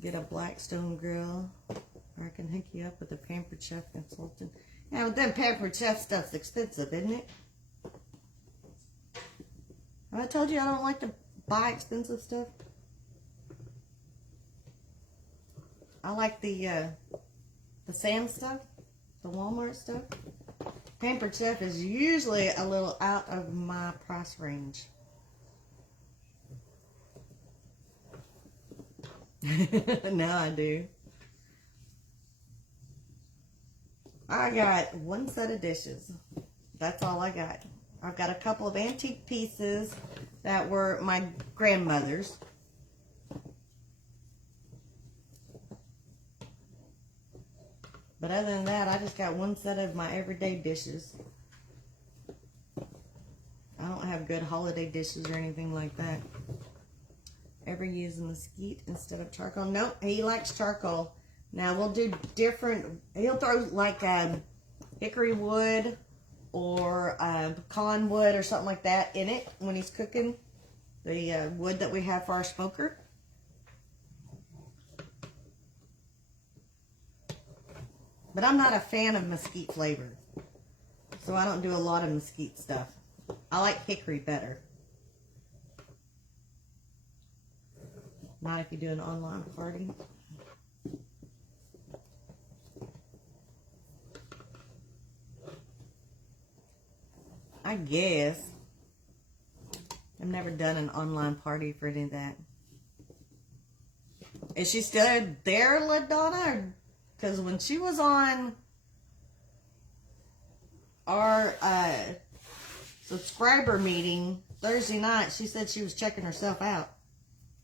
Get a Blackstone grill. Or I can hook you up with a Pampered Chef consultant. Now, with them Pampered Chef stuff's expensive, isn't it? Have I told you I don't like to buy expensive stuff? I like the Sam stuff, the Walmart stuff. Pampered Chef is usually a little out of my price range. Now I do. I got one set of dishes. That's all I got. I've got a couple of antique pieces that were my grandmother's. But other than that, I just got one set of my everyday dishes. I don't have good holiday dishes or anything like that. Ever using mesquite instead of charcoal? Nope, he likes charcoal. Now we'll do different, he'll throw like hickory wood or pecan wood or something like that in it when he's cooking. The wood that we have for our smoker. But I'm not a fan of mesquite flavor. So I don't do a lot of mesquite stuff. I like hickory better. Not if you do an online party. I guess. I've never done an online party for any of that. Is she still there, LaDonna? Because when she was on our subscriber meeting Thursday night, she said she was checking herself out.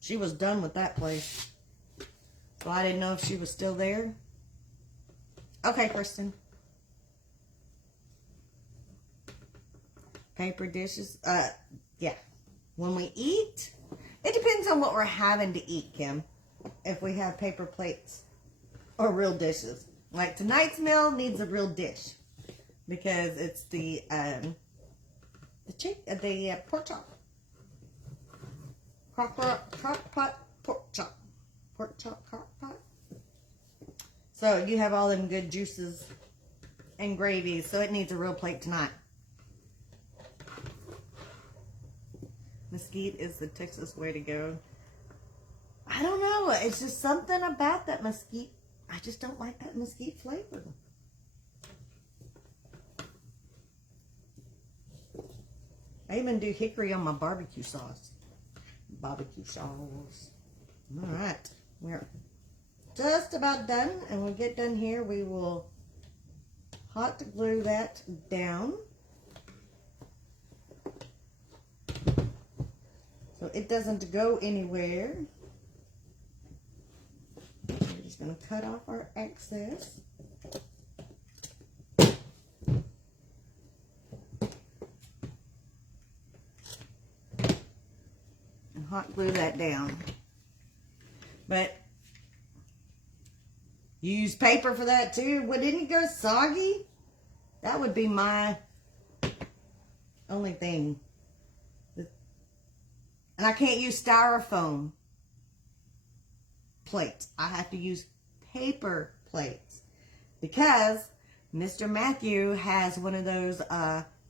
She was done with that place. So I didn't know if she was still there. Okay, Kristen. Paper dishes. Yeah. When we eat, it depends on what we're having to eat, Kim. If we have paper plates or real dishes. Like tonight's meal needs a real dish. Because it's the pork chop. Crock pot pork chop. Pork chop crock pot. So you have all them good juices and gravies. So it needs a real plate tonight. Mesquite is the Texas way to go. I don't know. It's just something about that mesquite. I just don't like that mesquite flavor. I even do hickory on my barbecue sauce. Barbecue sauce. All right. We're just about done. And when we get done here, we will hot glue that down. So it doesn't go anywhere. We're just going to cut off our excess. And hot glue that down. But you use paper for that too. Well, didn't it go soggy? That would be my only thing. And I can't use styrofoam plates. I have to use paper plates. Because Mr. Matthew has one of those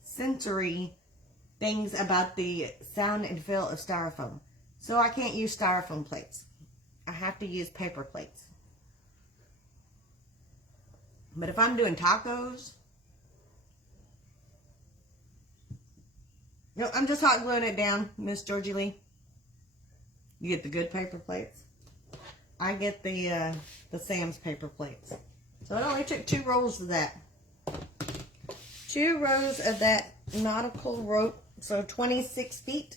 sensory things about the sound and feel of styrofoam. So I can't use styrofoam plates. I have to use paper plates. But if I'm doing tacos, no, I'm just hot gluing it down, Miss Georgie Lee. You get the good paper plates. I get the Sam's paper plates. So it only took 2 rolls of that. 2 rows of that nautical rope. So 26 feet.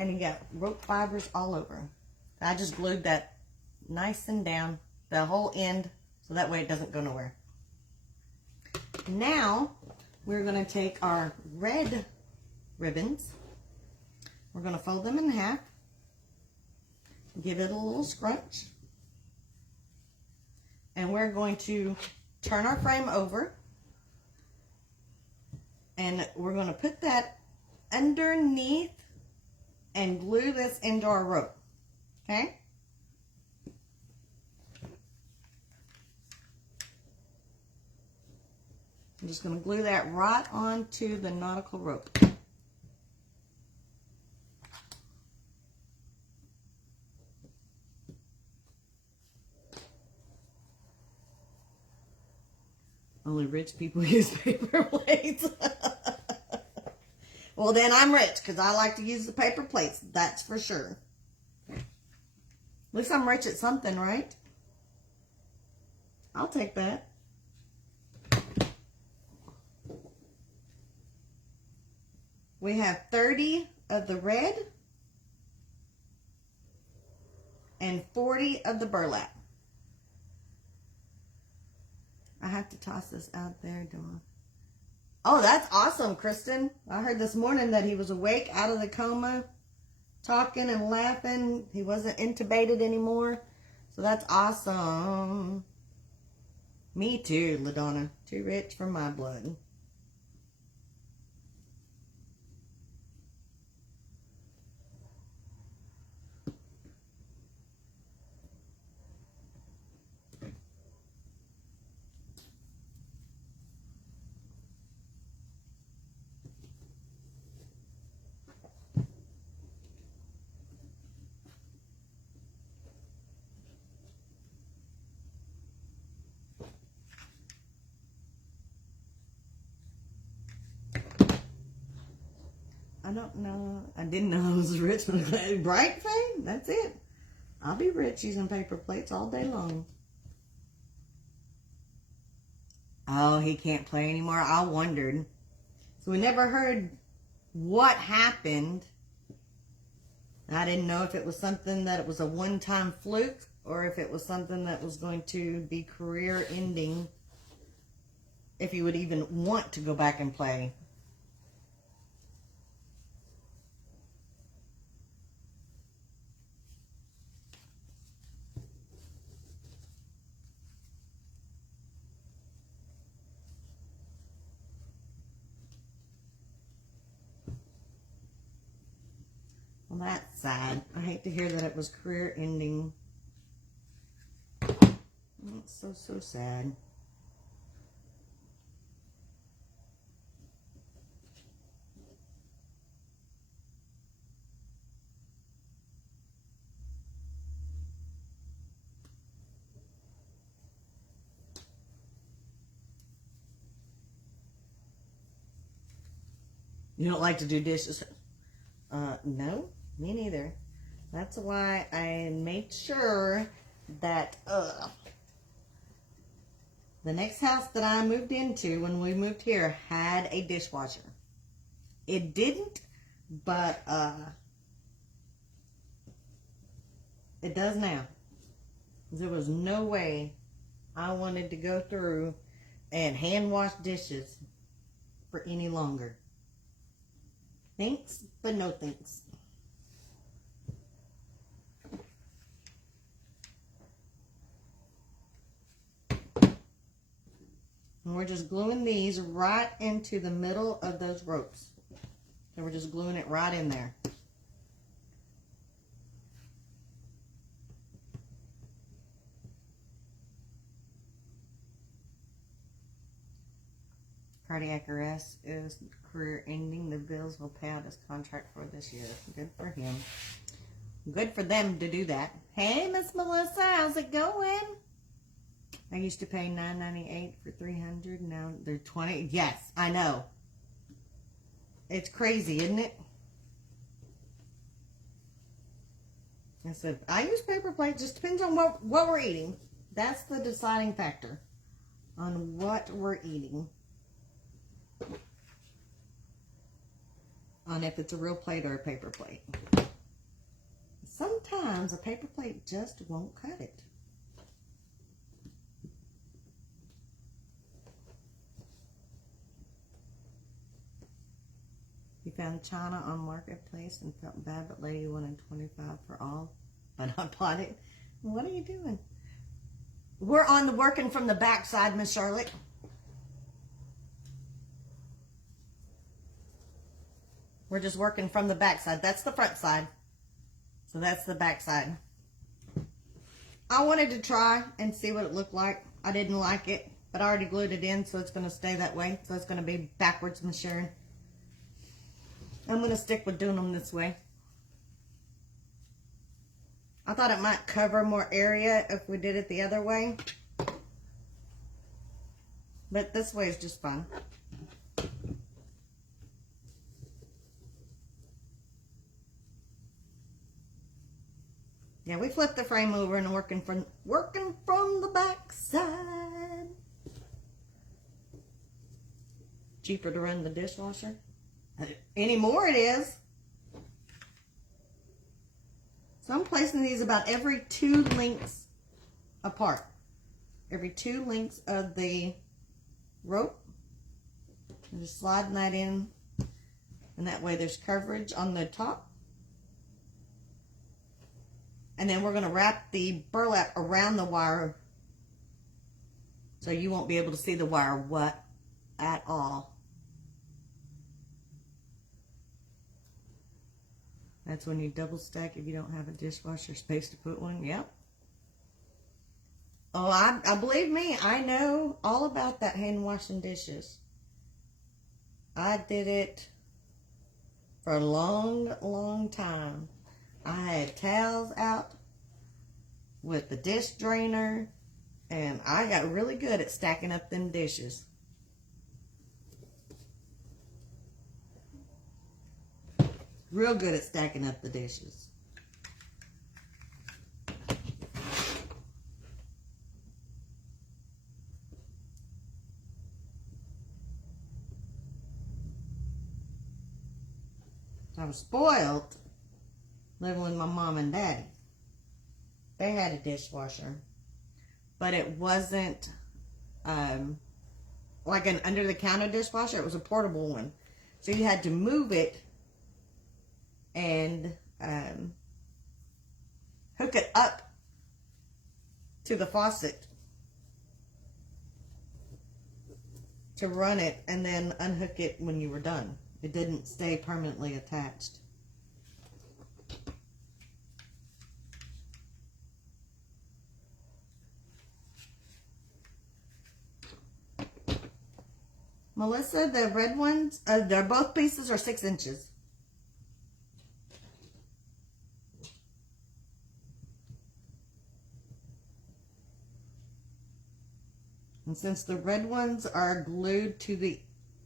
And you got rope fibers all over. I just glued that nice and down, the whole end, so that way it doesn't go nowhere. Now, we're going to take our red ribbons. We're going to fold them in half. Give it a little scrunch. And we're going to turn our frame over. And we're going to put that underneath and glue this into our rope. Okay? I'm just going to glue that right onto the nautical rope. Only rich people use paper plates. Well, then I'm rich because I like to use the paper plates. That's for sure. At least I'm rich at something, right? I'll take that. We have 30 of the red and 40 of the burlap. I have to toss this out there, Dawn. Oh, that's awesome, Kristen. I heard this morning that he was awake out of the coma, talking and laughing. He wasn't intubated anymore. So that's awesome. Me too, LaDonna. Too rich for my blood. I don't know. I didn't know I was rich. Bright thing? That's it. I'll be rich using paper plates all day long. Oh, he can't play anymore. I wondered. So we never heard what happened. I didn't know if it was something that it was a one-time fluke or if it was something that was going to be career-ending, if he would even want to go back and play. Well, that's sad. I hate to hear that it was career ending. That's so, so sad. You don't like to do dishes? No. Me neither. That's why I made sure that the next house that I moved into when we moved here had a dishwasher. It didn't, but it does now. There was no way I wanted to go through and hand wash dishes for any longer. Thanks, but no thanks. And we're just gluing these right into the middle of those ropes. So we're just gluing it right in there. Cardiac arrest is career ending. The bills will pay out his contract for this year. Good for him. Good for them to do that. Hey, Miss Melissa, how's it going? I used to pay $9.98 for 300. Now they're $20. Yes, I know. It's crazy, isn't it? I said, I use paper plates. Just depends on what we're eating. That's the deciding factor on what we're eating. On if it's a real plate or a paper plate. sometimes a paper plate just won't cut it. You found China on Marketplace and felt bad, but lady wanted $25 for all. But I bought it. What are you doing? We're on the working from the back side, Miss Charlotte. We're just working from the back side. That's the front side. So that's the back side. I wanted to try and see what it looked like. I didn't like it, but I already glued it in, so it's going to stay that way. So it's going to be backwards, Miss Sharon. I'm going to stick with doing them this way. I thought it might cover more area if we did it the other way. But this way is just fine. Yeah, we flipped the frame over and working from the back side. Cheaper to run the dishwasher. Anymore it is. So I'm placing these about every 2 lengths apart. Every 2 lengths of the rope. I'm just sliding that in. And that way there's coverage on the top. And then we're going to wrap the burlap around the wire so you won't be able to see the wire at all. That's when you double stack if you don't have a dishwasher space to put one. Yep. Oh, I believe me, I know all about that hand washing dishes. I did it for a long, long time. I had towels out with the dish drainer, and I got really good at stacking up them dishes. Real good at stacking up the dishes. I was spoiled living with my mom and daddy. They had a dishwasher, but it wasn't like an under-the-counter dishwasher. It was a portable one. So you had to move it and hook it up to the faucet to run it and then unhook it when you were done. It didn't stay permanently attached. Melissa, the red ones, they're both pieces are 6 inches. And since the red ones are glued to the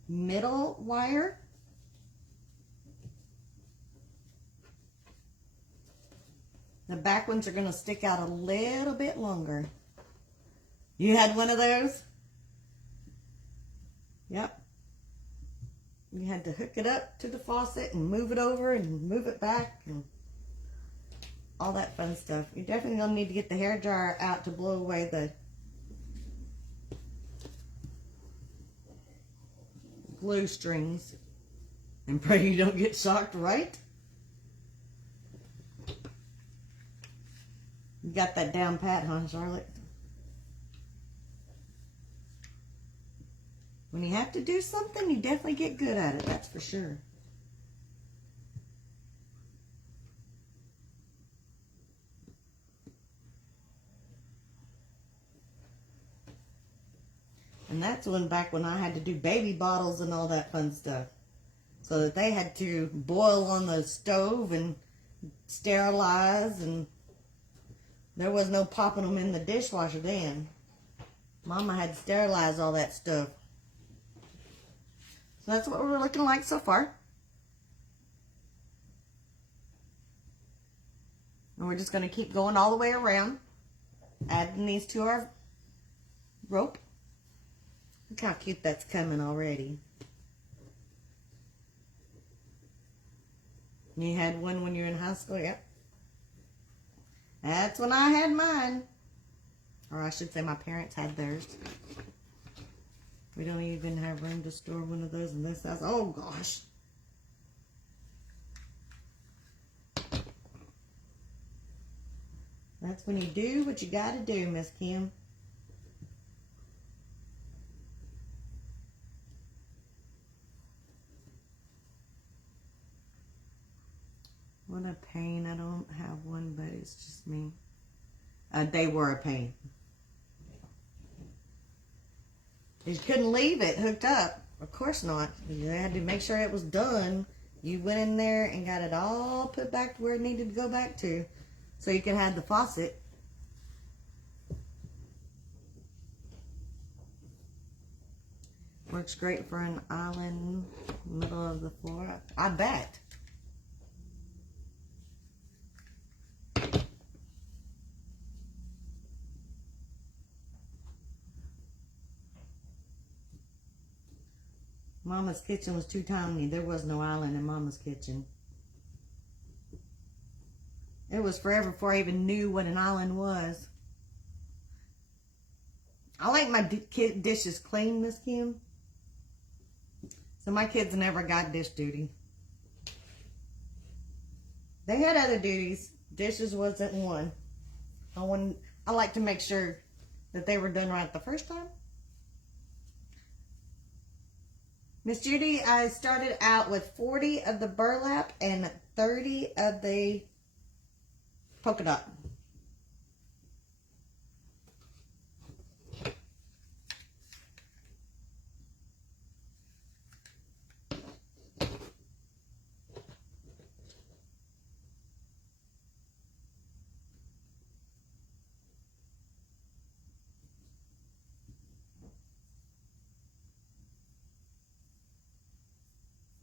middle wire, the back ones are going to stick out a little bit longer. You had one of those? Yep. You had to hook it up to the faucet and move it over and move it back and all that fun stuff. You're definitely going to need to get the hairdryer out to blow away the glue strings and pray you don't get shocked, right? You got that down pat, huh, Charlotte? When you have to do something, you definitely get good at it, that's for sure. And that's back when I had to do baby bottles and all that fun stuff. So that they had to boil on the stove and sterilize, and there was no popping them in the dishwasher then. Mama had to sterilize all that stuff. So that's what we're looking like so far. And we're just going to keep going all the way around, adding these to our rope. Look how cute that's coming already. You had one when you were in high school, yep. That's when I had mine. Or I should say my parents had theirs. We don't even have room to store one of those in this house. Oh, gosh. That's when you do what you gotta do, Miss Kim. What a pain. I don't have one, but it's just me. They were a pain. You couldn't leave it hooked up. Of course not. You had to make sure it was done. You went in there and got it all put back to where it needed to go back to, so you could have the faucet. Works great for an island, middle of the floor. I bet. Mama's kitchen was too tiny. There was no island in Mama's kitchen. It was forever before I even knew what an island was. I like my dishes clean, Miss Kim. So my kids never got dish duty. They had other duties. Dishes wasn't one. I like to make sure that they were done right the first time. Miss Judy, I started out with 40 of the burlap and 30 of the polka dot.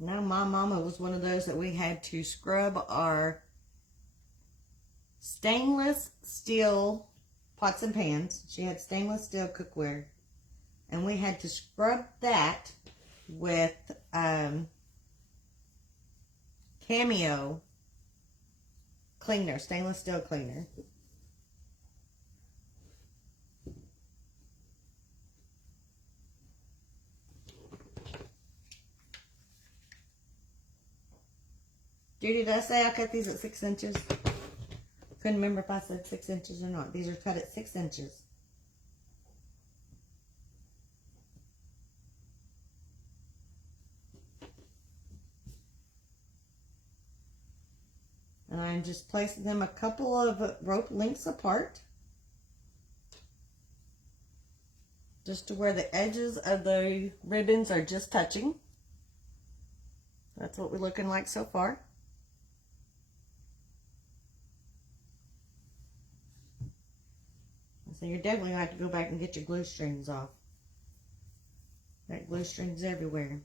Now, my mama was one of those that we had to scrub our stainless steel pots and pans. She had stainless steel cookware. And we had to scrub that with Cameo cleaner, stainless steel cleaner. Judy, did I say I cut these at 6 inches? Couldn't remember if I said 6 inches or not. These are cut at 6 inches. And I'm just placing them a couple of rope lengths apart. Just to where the edges of the ribbons are just touching. That's what we're looking like so far. So you're definitely going to have to go back and get your glue strings off. Got glue strings everywhere.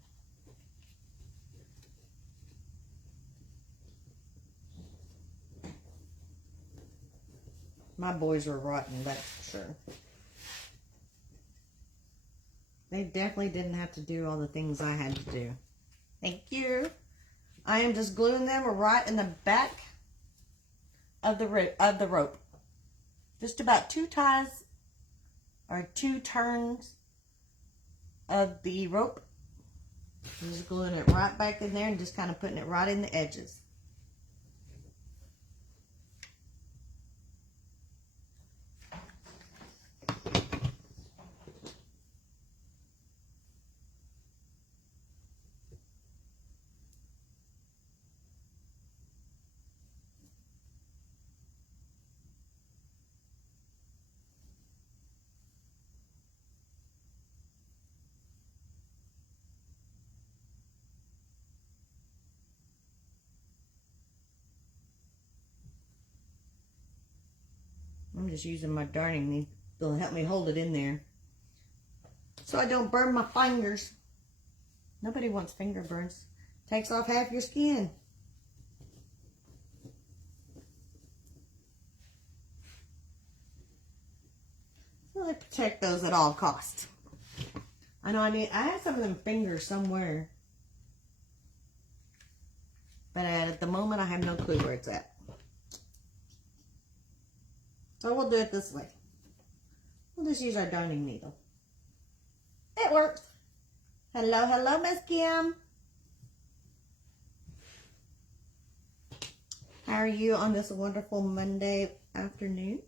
My boys were rotten, that's for sure. They definitely didn't have to do all the things I had to do. Thank you. I am just gluing them right in the back of the rope. Just about 2 ties or 2 turns of the rope. I'm just gluing it right back in there and just kind of putting it right in the edges. I'm just using my darning needle to help me hold it in there so I don't burn my fingers. Nobody wants finger burns. Takes off half your skin. So I protect those at all costs. I know I have some of them fingers somewhere, but at the moment I have no clue where it's at. So we'll do it this way. We'll just use our darning needle. It works. Hello, hello, Miss Kim. How are you on this wonderful Monday afternoon?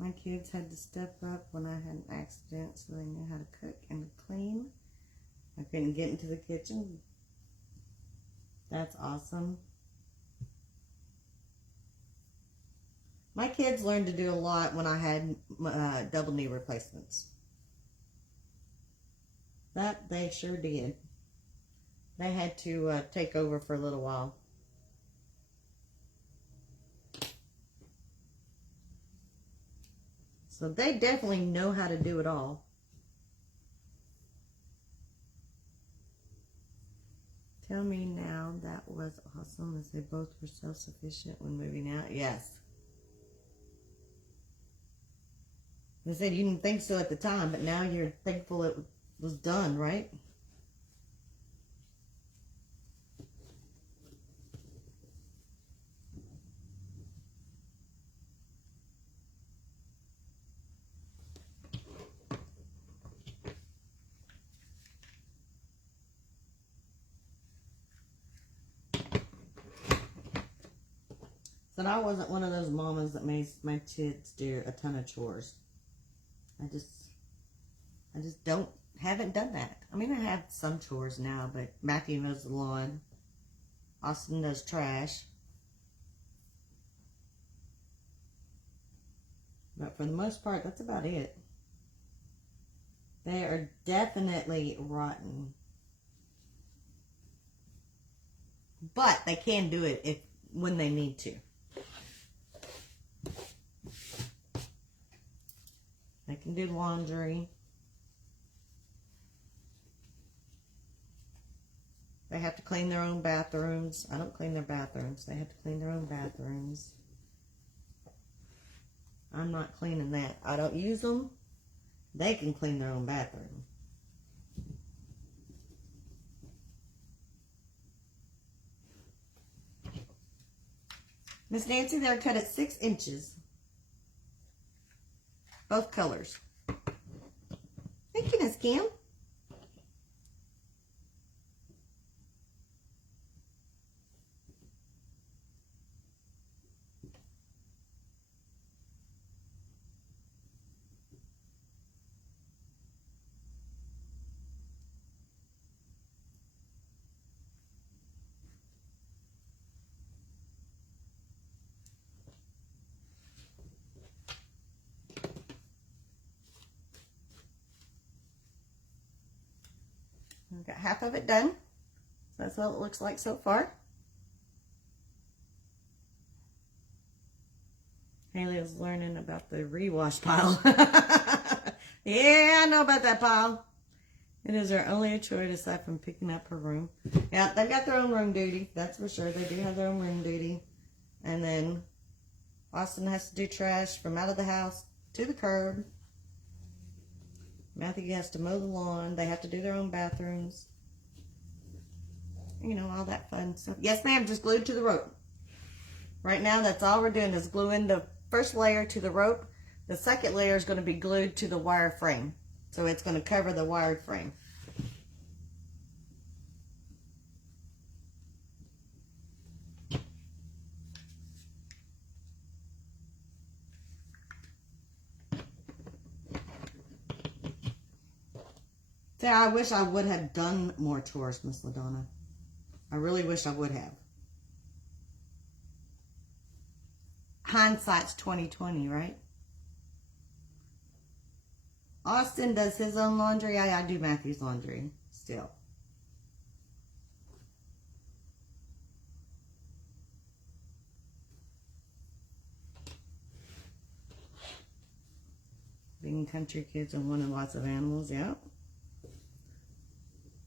My kids had to step up when I had an accident, so they knew how to cook and clean. I couldn't get into the kitchen. That's awesome. My kids learned to do a lot when I had double knee replacements. That they sure did. They had to take over for a little while. So they definitely know how to do it all. Tell me now, that was awesome, as they both were self-sufficient when moving out. Yes. They said you didn't think so at the time, but now you're thankful it was done, right? But I wasn't one of those mamas that made my kids do a ton of chores. I just haven't done that. I mean, I have some chores now, but Matthew mows the lawn. Austin does trash. But for the most part, that's about it. They are definitely rotten. But they can do it when they need to. They can do laundry. They have to clean their own bathrooms. I don't clean their bathrooms. They have to clean their own bathrooms. I'm not cleaning that. I don't use them. They can clean their own bathroom. Miss Nancy, they're cut at 6 inches. Both colors. Thank you, Miss Kim. I've got half of it done. So that's what it looks like so far. Haley is learning about the rewash pile. Yeah, I know about that pile. It is her only choice aside from picking up her room. Yeah, they've got their own room duty. That's for sure. They do have their own room duty. And then Austin has to do trash from out of the house to the curb. Matthew has to mow the lawn. They have to do their own bathrooms. You know, all that fun stuff. Yes, ma'am, just glued to the rope. Right now, that's all we're doing is gluing the first layer to the rope. The second layer is going to be glued to the wire frame. So it's going to cover the wired frame. See, I wish I would have done more chores, Miss LaDonna. I really wish I would have. Hindsight's 20/20, right? Austin does his own laundry. I do Matthew's laundry still. Being country kids and wanting lots of animals, yeah.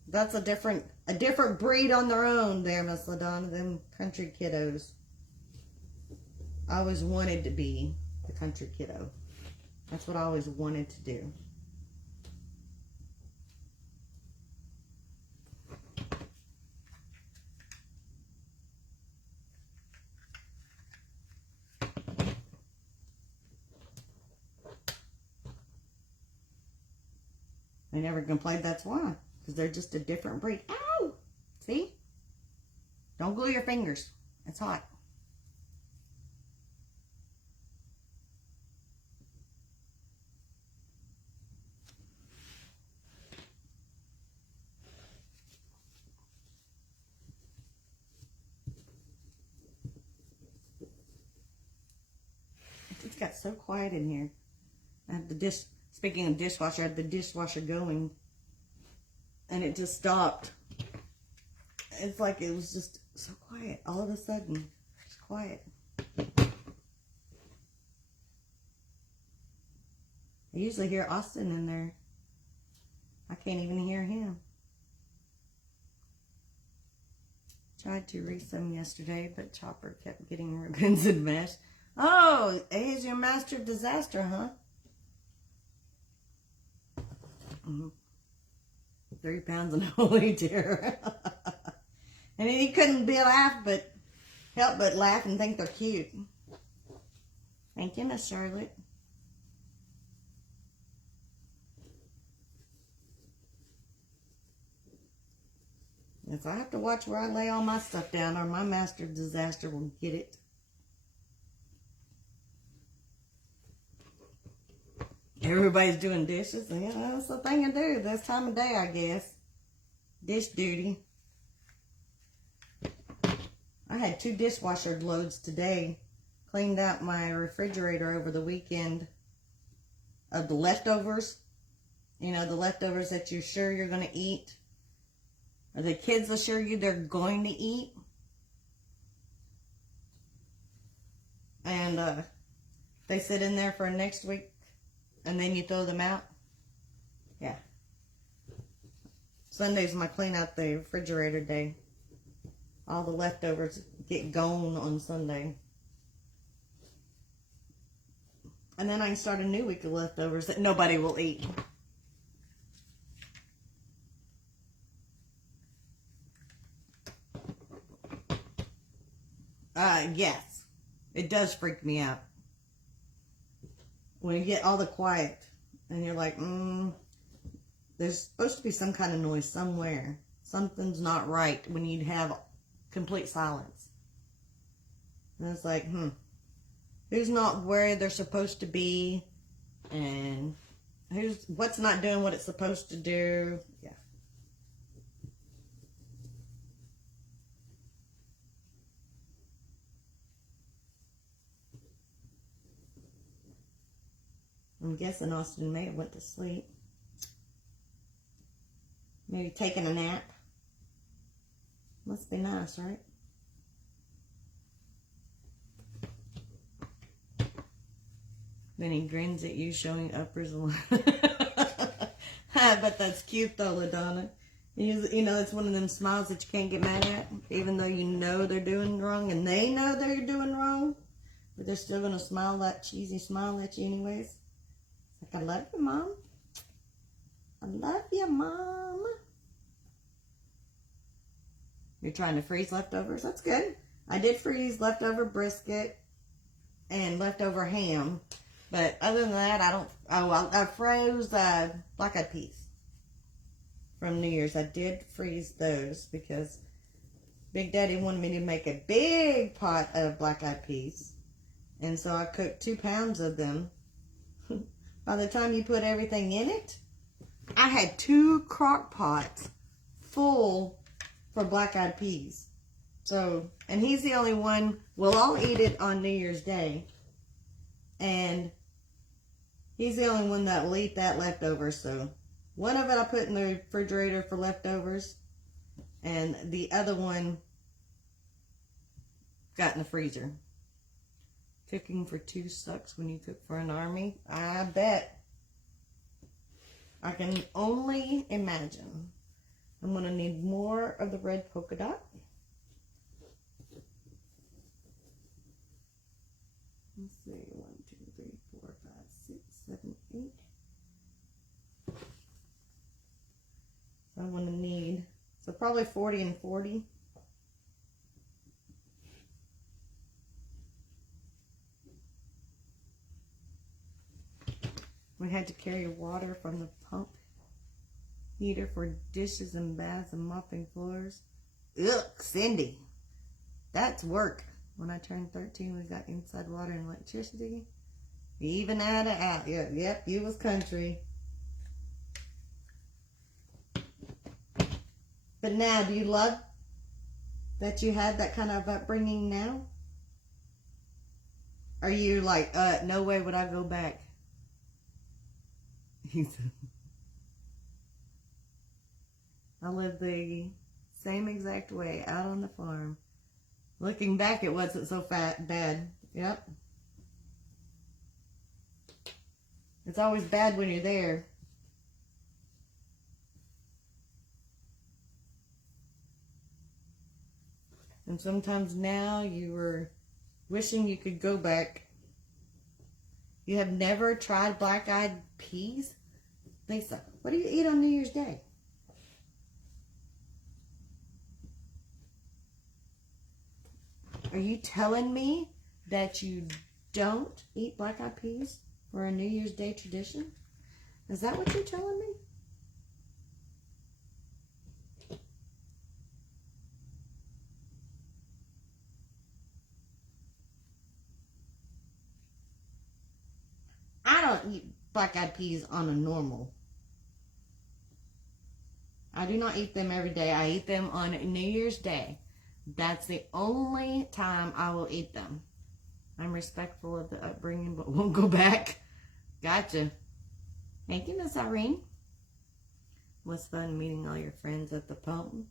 That's a different breed on their own there, Miss LaDonna, them country kiddos. I always wanted to be the country kiddo. That's what I always wanted to do. They never complained, that's why. Because they're just a different breed. Ow! See? Don't glue your fingers. It's hot. It's got so quiet in here. I have the speaking of dishwasher, I had the dishwasher going. And it just stopped. It's like it was just so quiet. All of a sudden, it's quiet. I usually hear Austin in there. I can't even hear him. Tried to read some yesterday, but Chopper kept getting ribbons and mesh. Oh, he's your master of disaster, huh? 3 pounds and holy terror. And he couldn't help but laugh and think they're cute. Thank you, Miss Charlotte. Yes, I have to watch where I lay all my stuff down, or my master of disaster will get it. Everybody's doing dishes. Yeah, that's the thing to do this time of day, I guess. Dish duty. I had 2 dishwasher loads today. Cleaned out my refrigerator over the weekend of the leftovers. You know, the leftovers that you're sure you're going to eat. Or the kids assure you they're going to eat. And they sit in there for next week. And then you throw them out. Yeah. Sunday's my clean out the refrigerator day. All the leftovers get gone on Sunday. And then I can start a new week of leftovers that nobody will eat. Yes. It does freak me out. When you get all the quiet and you're like, there's supposed to be some kind of noise somewhere. Something's not right when you have complete silence. And it's like, who's not where they're supposed to be, and what's not doing what it's supposed to do. Yeah. I'm guessing Austin may have went to sleep. Maybe taking a nap. Must be nice, right? Then he grins at you, showing uppers. I bet that's cute though, LaDonna. You know, it's one of them smiles that you can't get mad at, even though you know they're doing wrong and they know they're doing wrong, but they're still gonna smile that cheesy smile at you anyways. It's like, I love you, Mom. I love you, Mom. You're trying to freeze leftovers? That's good. I did freeze leftover brisket and leftover ham. But other than that, I don't... Oh, I froze black-eyed peas from New Year's. I did freeze those because Big Daddy wanted me to make a big pot of black-eyed peas. And so I cooked 2 pounds of them. By the time you put everything in it, I had 2 crock pots full for black-eyed peas. So, and he's the only one, we'll all eat it on New Year's Day. And he's the only one that will eat that leftover. So, one of it I put in the refrigerator for leftovers. And the other one got in the freezer. Cooking for 2 sucks when you cook for an army. I bet. I can only imagine. I'm going to need more of the red polka dot. Let's see, 1, 2, 3, 4, 5, 6, 7, 8. So I'm going to need, so probably 40 and 40. We had to carry water from the pump heater for dishes and baths and mopping floors. Ugh, Cindy, that's work. When I turned 13, we got inside water and electricity. Even out of out. Yep, you was country. But now, do you love that you had that kind of upbringing now? Are you like, no way would I go back? I lived the same exact way out on the farm. Looking back, it wasn't so bad. Yep. It's always bad when you're there. And sometimes now you were wishing you could go back. You have never tried black-eyed peas? Lisa, what do you eat on New Year's Day? Are you telling me that you don't eat black-eyed peas for a New Year's Day tradition? Is that what you're telling me? I don't eat black-eyed peas on a normal. I do not eat them every day. I eat them on New Year's Day. That's the only time I will eat them. I'm respectful of the upbringing, but won't go back. Gotcha. Thank you, Miss Irene. Was fun meeting all your friends at the pump.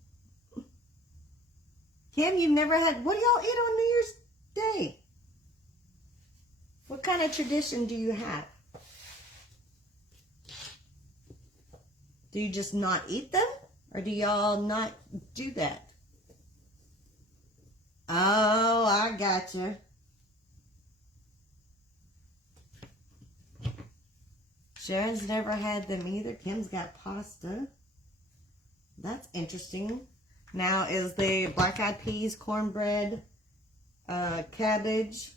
Kim, you've never had, what do y'all eat on New Year's Day? What kind of tradition do you have? Do you just not eat them? Or do y'all not do that? Oh, I gotcha. Sharon's never had them either. Kim's got pasta. That's interesting. Now, is the black-eyed peas, cornbread, cabbage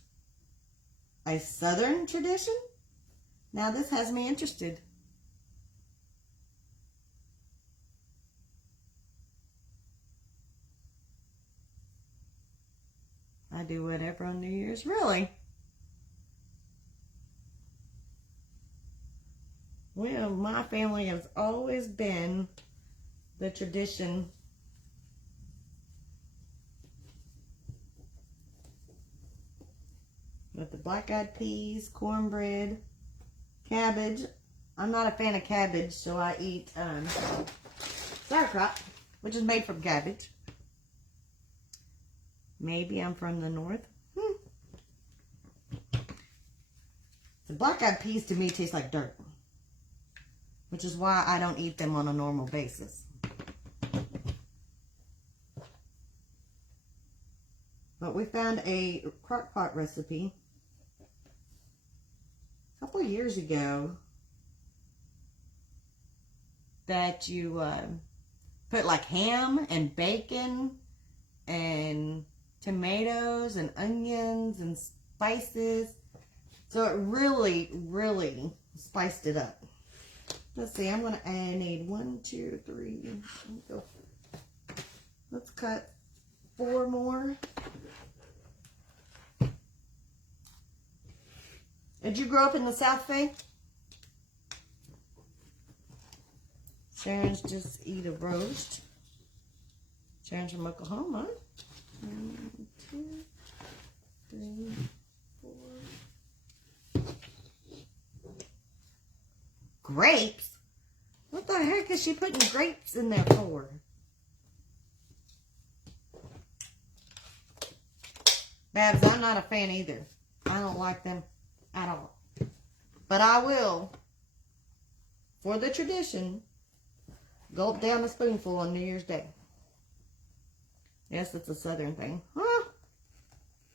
a Southern tradition? Now, this has me interested. I do whatever on New Year's. Really? Well, my family has always been the tradition with the black-eyed peas, cornbread, cabbage. I'm not a fan of cabbage, so I eat sauerkraut, which is made from cabbage. Maybe I'm from the north. The black-eyed peas to me taste like dirt, which is why I don't eat them on a normal basis. But we found a crock pot recipe a couple of years ago that you put like ham and bacon and tomatoes and onions and spices. So it really, really spiced it up. Let's see, I'm going to need 1, 2, 3. Let's cut 4 more. Did you grow up in the South, Faye? Sharon's just eat a roast. Sharon's from Oklahoma. 1, 2, 3, 4. Grapes? What the heck is she putting grapes in there for? Babs, I'm not a fan either. I don't like them at all. But I will for the tradition, gulp down a spoonful on New Year's Day. Yes, it's a Southern thing. Huh?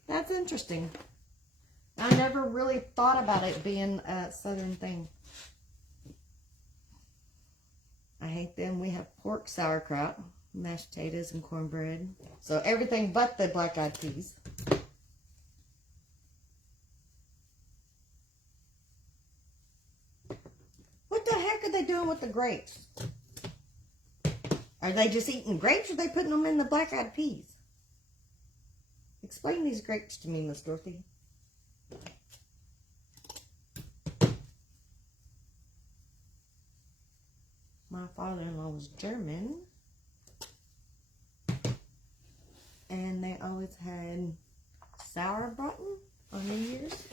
That's interesting. I never really thought about it being a Southern thing. I hate them. We have pork sauerkraut, mashed potatoes, and cornbread. So everything but the black-eyed peas. What the heck are they doing with the grapes? Are they just eating grapes or are they putting them in the black-eyed peas? Explain these grapes to me, Miss Dorothy. My father-in-law was German. And they always had sauerbraten on New Year's.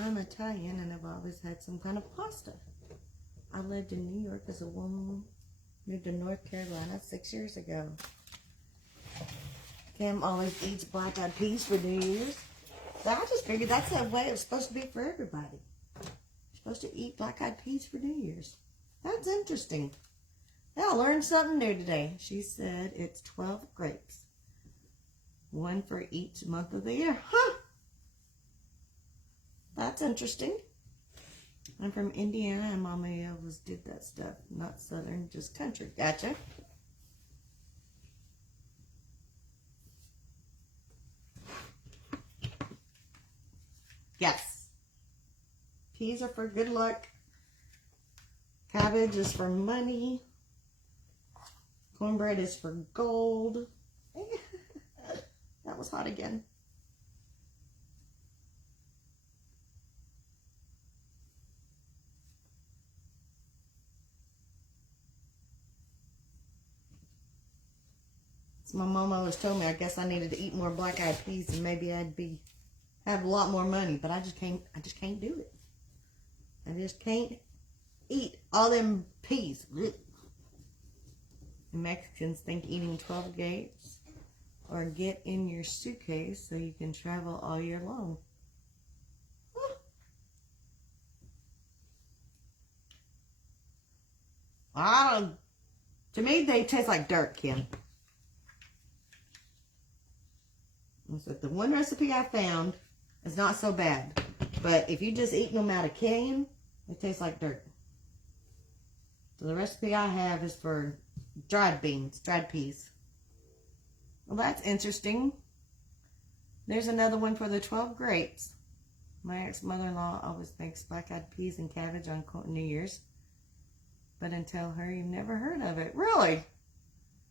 I'm Italian and I've always had some kind of pasta. I lived in New York as a woman. Moved to North Carolina 6 years ago. Kim always eats black-eyed peas for New Year's. So I just figured that's the way it's supposed to be for everybody. You're supposed to eat black-eyed peas for New Year's. That's interesting. Yeah, I learned something new today. She said it's 12 grapes. One for each month of the year. Huh! That's interesting. I'm from Indiana and Mama always did that stuff. Not Southern, just country. Gotcha. Yes. Peas are for good luck. Cabbage is for money. Cornbread is for gold. That was hot again. So my mom always told me I guess I needed to eat more black-eyed peas and maybe I'd have a lot more money, but I just can't do it. I just can't eat all them peas. Ugh. Mexicans think eating 12 grapes or get in your suitcase so you can travel all year long. To me, they taste like dirt, Kim. So the one recipe I found is not so bad. But if you just eat them out of can, it tastes like dirt. So the recipe I have is for dried beans, dried peas. Well, that's interesting. There's another one for the 12 grapes. My ex-mother-in-law always makes black-eyed peas and cabbage on New Year's. But until her, you've never heard of it. Really?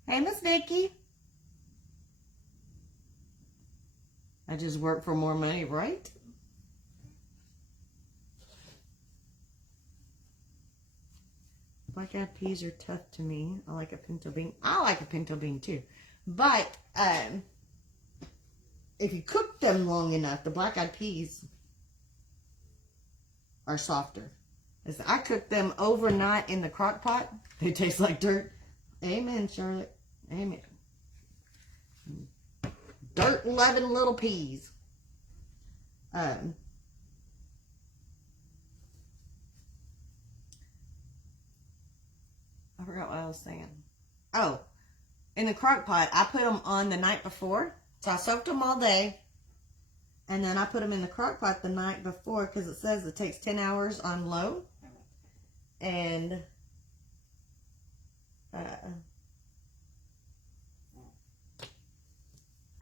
Hey, Miss Vicky. I just work for more money, right? Black-eyed peas are tough to me. I like a pinto bean. I like a pinto bean too. But if you cook them long enough, the black-eyed peas are softer. As I cook them overnight in the crock pot, they taste like dirt. Amen, Charlotte. Amen. Dirt-loving little peas. I forgot what I was saying. Oh, in the crock pot, I put them on the night before. So I soaked them all day. And then I put them in the crock pot the night before because it says it takes 10 hours on low. And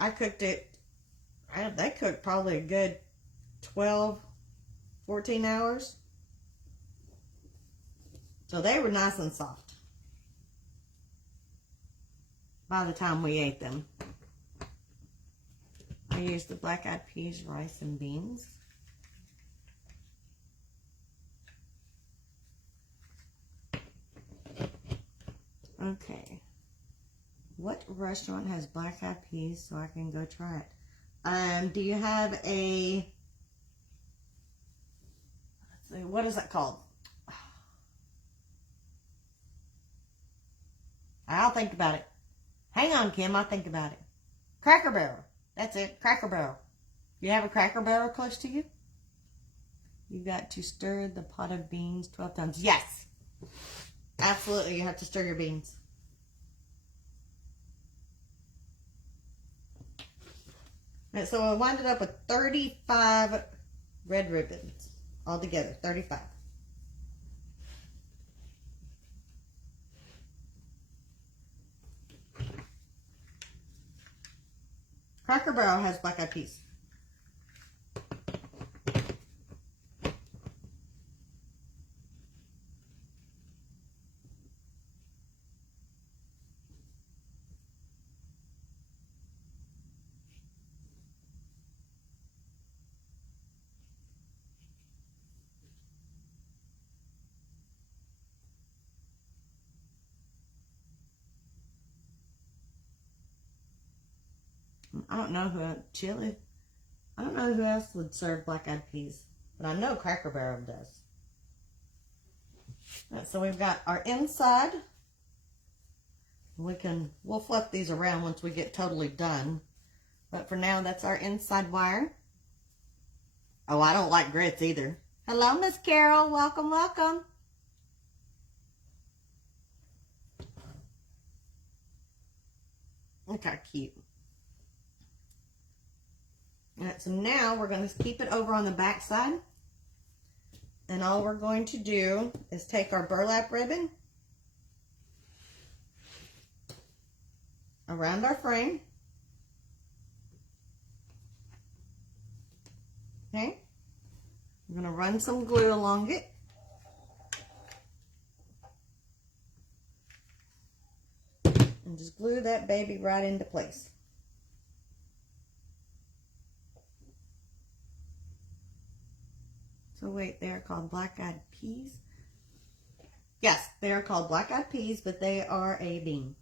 I cooked it. They cooked probably a good 12, 14 hours. So they were nice and soft by the time we ate them. I used the black-eyed peas, rice, and beans. Okay. What restaurant has black-eyed peas so I can go try it? Do you have a, let's see, what is that called? I'll think about it. Hang on, Kim, I'll think about it. Cracker Barrel. That's it, Cracker Barrel. You have a Cracker Barrel close to you? You got to stir the pot of beans 12 times. Yes. Absolutely, you have to stir your beans. And so I winded up with 35 red ribbons altogether, 35. Cracker Barrel has black eyed peas. I don't know who chili. I don't know who else would serve black eyed peas, but I know Cracker Barrel does. Right, so we've got our inside. We'll fluff these around once we get totally done. But for now, that's our inside wire. Oh, I don't like grits either. Hello, Miss Carol. Welcome, welcome. Look how cute. All right, so now we're going to keep it over on the back side. And all we're going to do is take our burlap ribbon around our frame. Okay. I'm going to run some glue along it. And just glue that baby right into place. So wait, they're called black-eyed peas? Yes, they are called black-eyed peas, but they are a bean.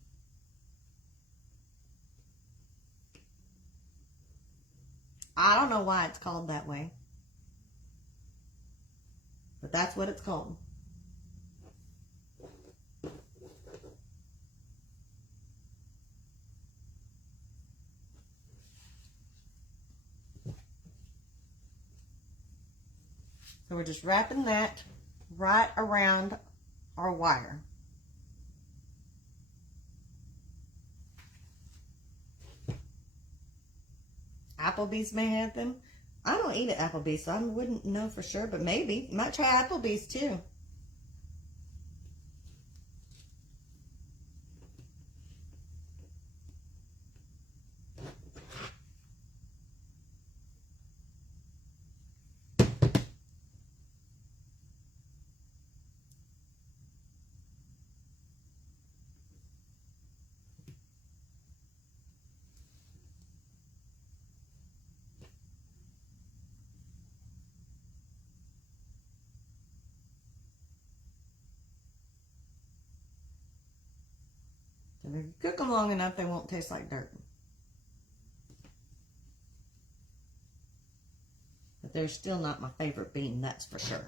I don't know why it's called that way, but that's what it's called. So we're just wrapping that right around our wire. Applebee's may have them. I don't eat at Applebee's, so I wouldn't know for sure, but maybe. Might try Applebee's too. If you cook them long enough, they won't taste like dirt. But they're still not my favorite bean, that's for sure.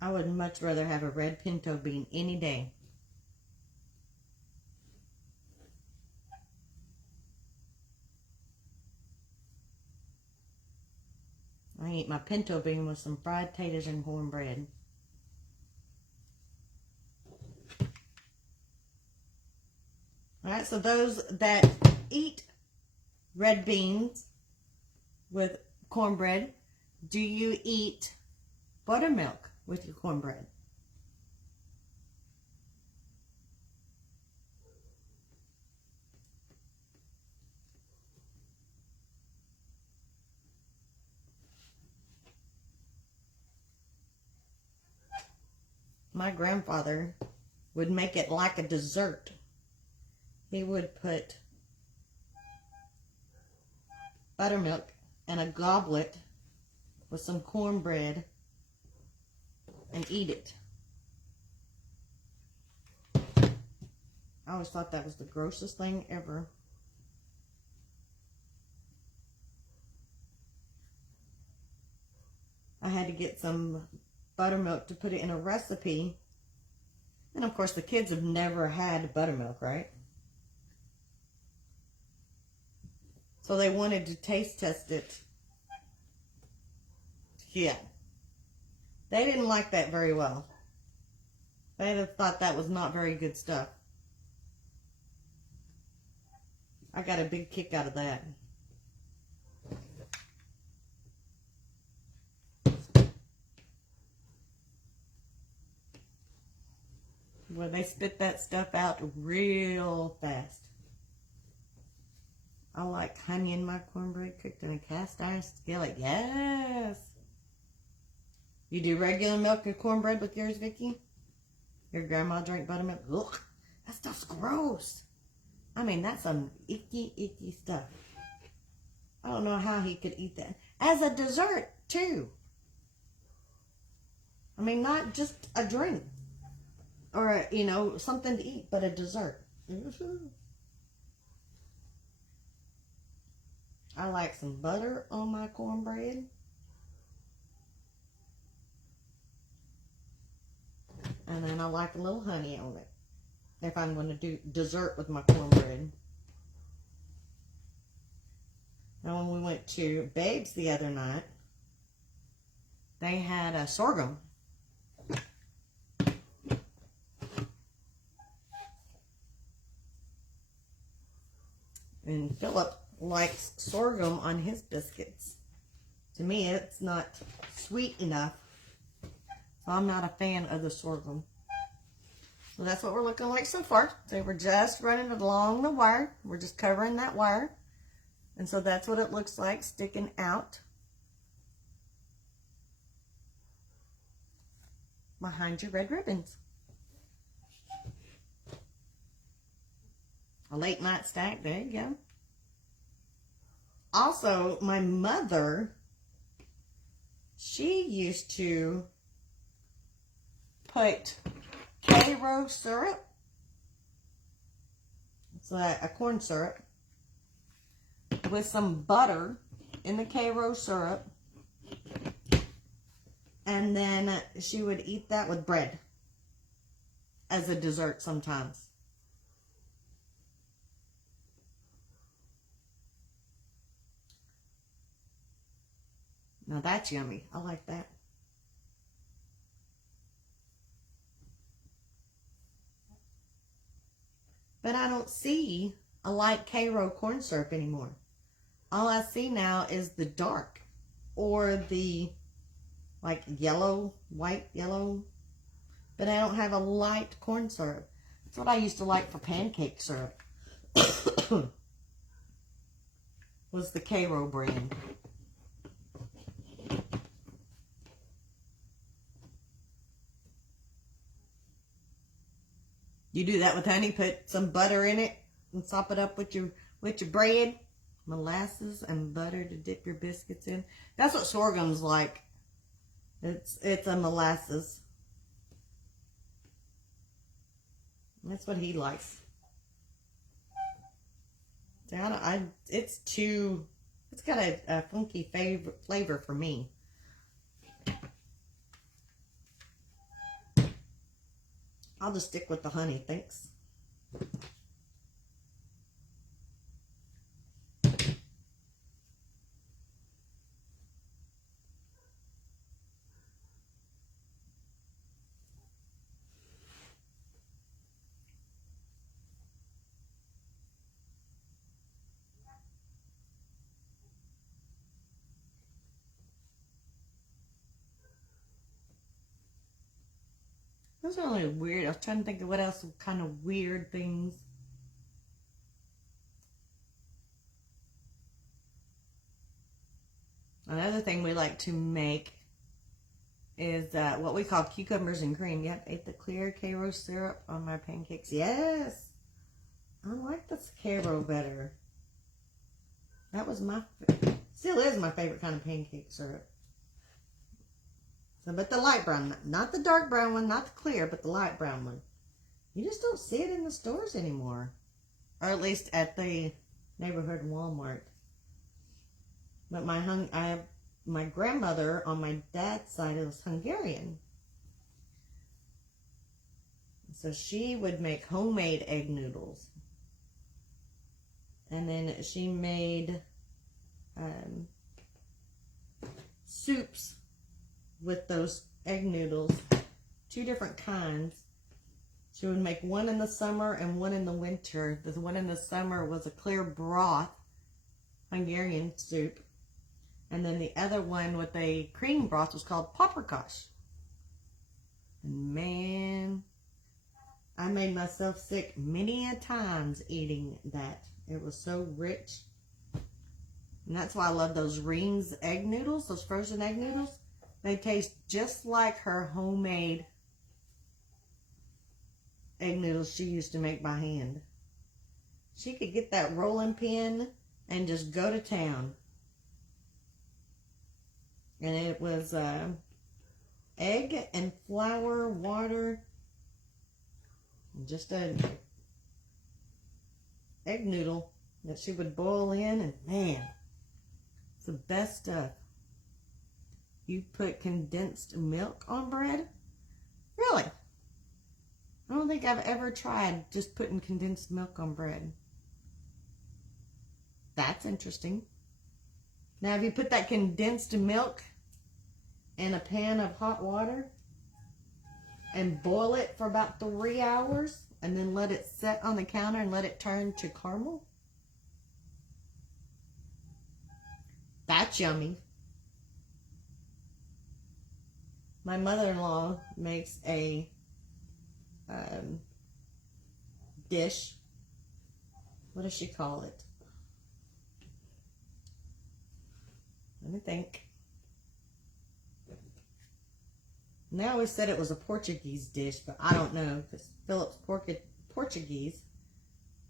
I would much rather have a red pinto bean any day. I eat my pinto bean with some fried taters and cornbread. Alright, so those that eat red beans with cornbread, do you eat buttermilk with your cornbread? My grandfather would make it like a dessert. He would put buttermilk in a goblet with some cornbread and eat it. I always thought that was the grossest thing ever. I had to get some buttermilk to put it in a recipe. And of course the kids have never had buttermilk, right? So they wanted to taste test it. skin. They didn't like that very well. They just thought that was not very good stuff. I got a big kick out of that. Well, they spit that stuff out real fast. I like honey in my cornbread cooked in a cast iron skillet. Yes. You do regular milk and cornbread with yours, Vicky? Your grandma drank buttermilk? Ugh, that stuff's gross. I mean, that's some icky, icky stuff. I don't know how he could eat that. As a dessert, too. I mean, not just a drink. Or, you know, something to eat, but a dessert. I like some butter on my cornbread. And then I like a little honey on it. If I'm going to do dessert with my cornbread. Now, when we went to Babe's the other night, they had a sorghum. And Philip likes sorghum on his biscuits. To me, it's not sweet enough. So I'm not a fan of the sorghum. So that's what we're looking like so far. So we're just running it along the wire. We're just covering that wire. And so that's what it looks like sticking out behind your red ribbons. A late night stack. There you go. Also, my mother, she used to put K-Ro syrup. It's like a corn syrup with some butter in the K-Ro syrup. And then she would eat that with bread as a dessert sometimes. Now that's yummy. I like that. But I don't see a light K-Ro corn syrup anymore. All I see now is the dark or the like yellow, white, yellow. But I don't have a light corn syrup. That's what I used to like for pancake syrup. Was the K-Ro brand. You do that with honey, put some butter in it and sop it up with your bread. Molasses and butter to dip your biscuits in. That's what sorghum's like. It's a molasses. That's what he likes. It's got a funky flavor for me. I'll just stick with the honey, thanks. Those are only weird. I was trying to think of what else kind of weird things. Another thing we like to make is what we call cucumbers and cream. Yep, ate the clear K-Ro syrup on my pancakes. Yes! I like this K-Ro better. That was still is my favorite kind of pancake syrup. So, but the light brown, not the dark brown one, not the clear, but the light brown one. You just don't see it in the stores anymore. Or at least at the neighborhood Walmart. But my grandmother on my dad's side was Hungarian. So she would make homemade egg noodles. And then she made soups with those egg noodles, 2 different kinds. She would make one in the summer and one in the winter. The one in the summer was a clear broth, Hungarian soup. And then the other one with a cream broth was called paprikash. And man, I made myself sick many a times eating that. It was so rich. And that's why I love those Rings egg noodles, those frozen egg noodles. They taste just like her homemade egg noodles she used to make by hand. She could get that rolling pin and just go to town. And it was egg and flour, water, just a egg noodle that she would boil in, and man, it's the best stuff. You put condensed milk on bread? Really? I don't think I've ever tried just putting condensed milk on bread. That's interesting. Now, if you put that condensed milk in a pan of hot water and boil it for about 3 hours and then let it set on the counter and let it turn to caramel, that's yummy. My mother-in-law makes a dish. What does she call it? Let me think. And they always said it was a Portuguese dish, but I don't know, because Philip's Portuguese.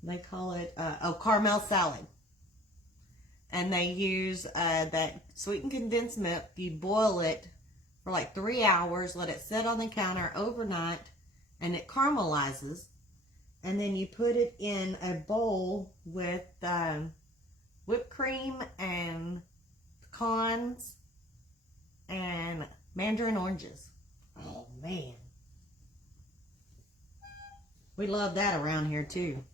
They call it, caramel salad. And they use that sweetened condensed milk. You boil it for like 3 hours, let it sit on the counter overnight, and it caramelizes. And then you put it in a bowl with whipped cream and pecans and mandarin oranges. Oh, man. We love that around here, too.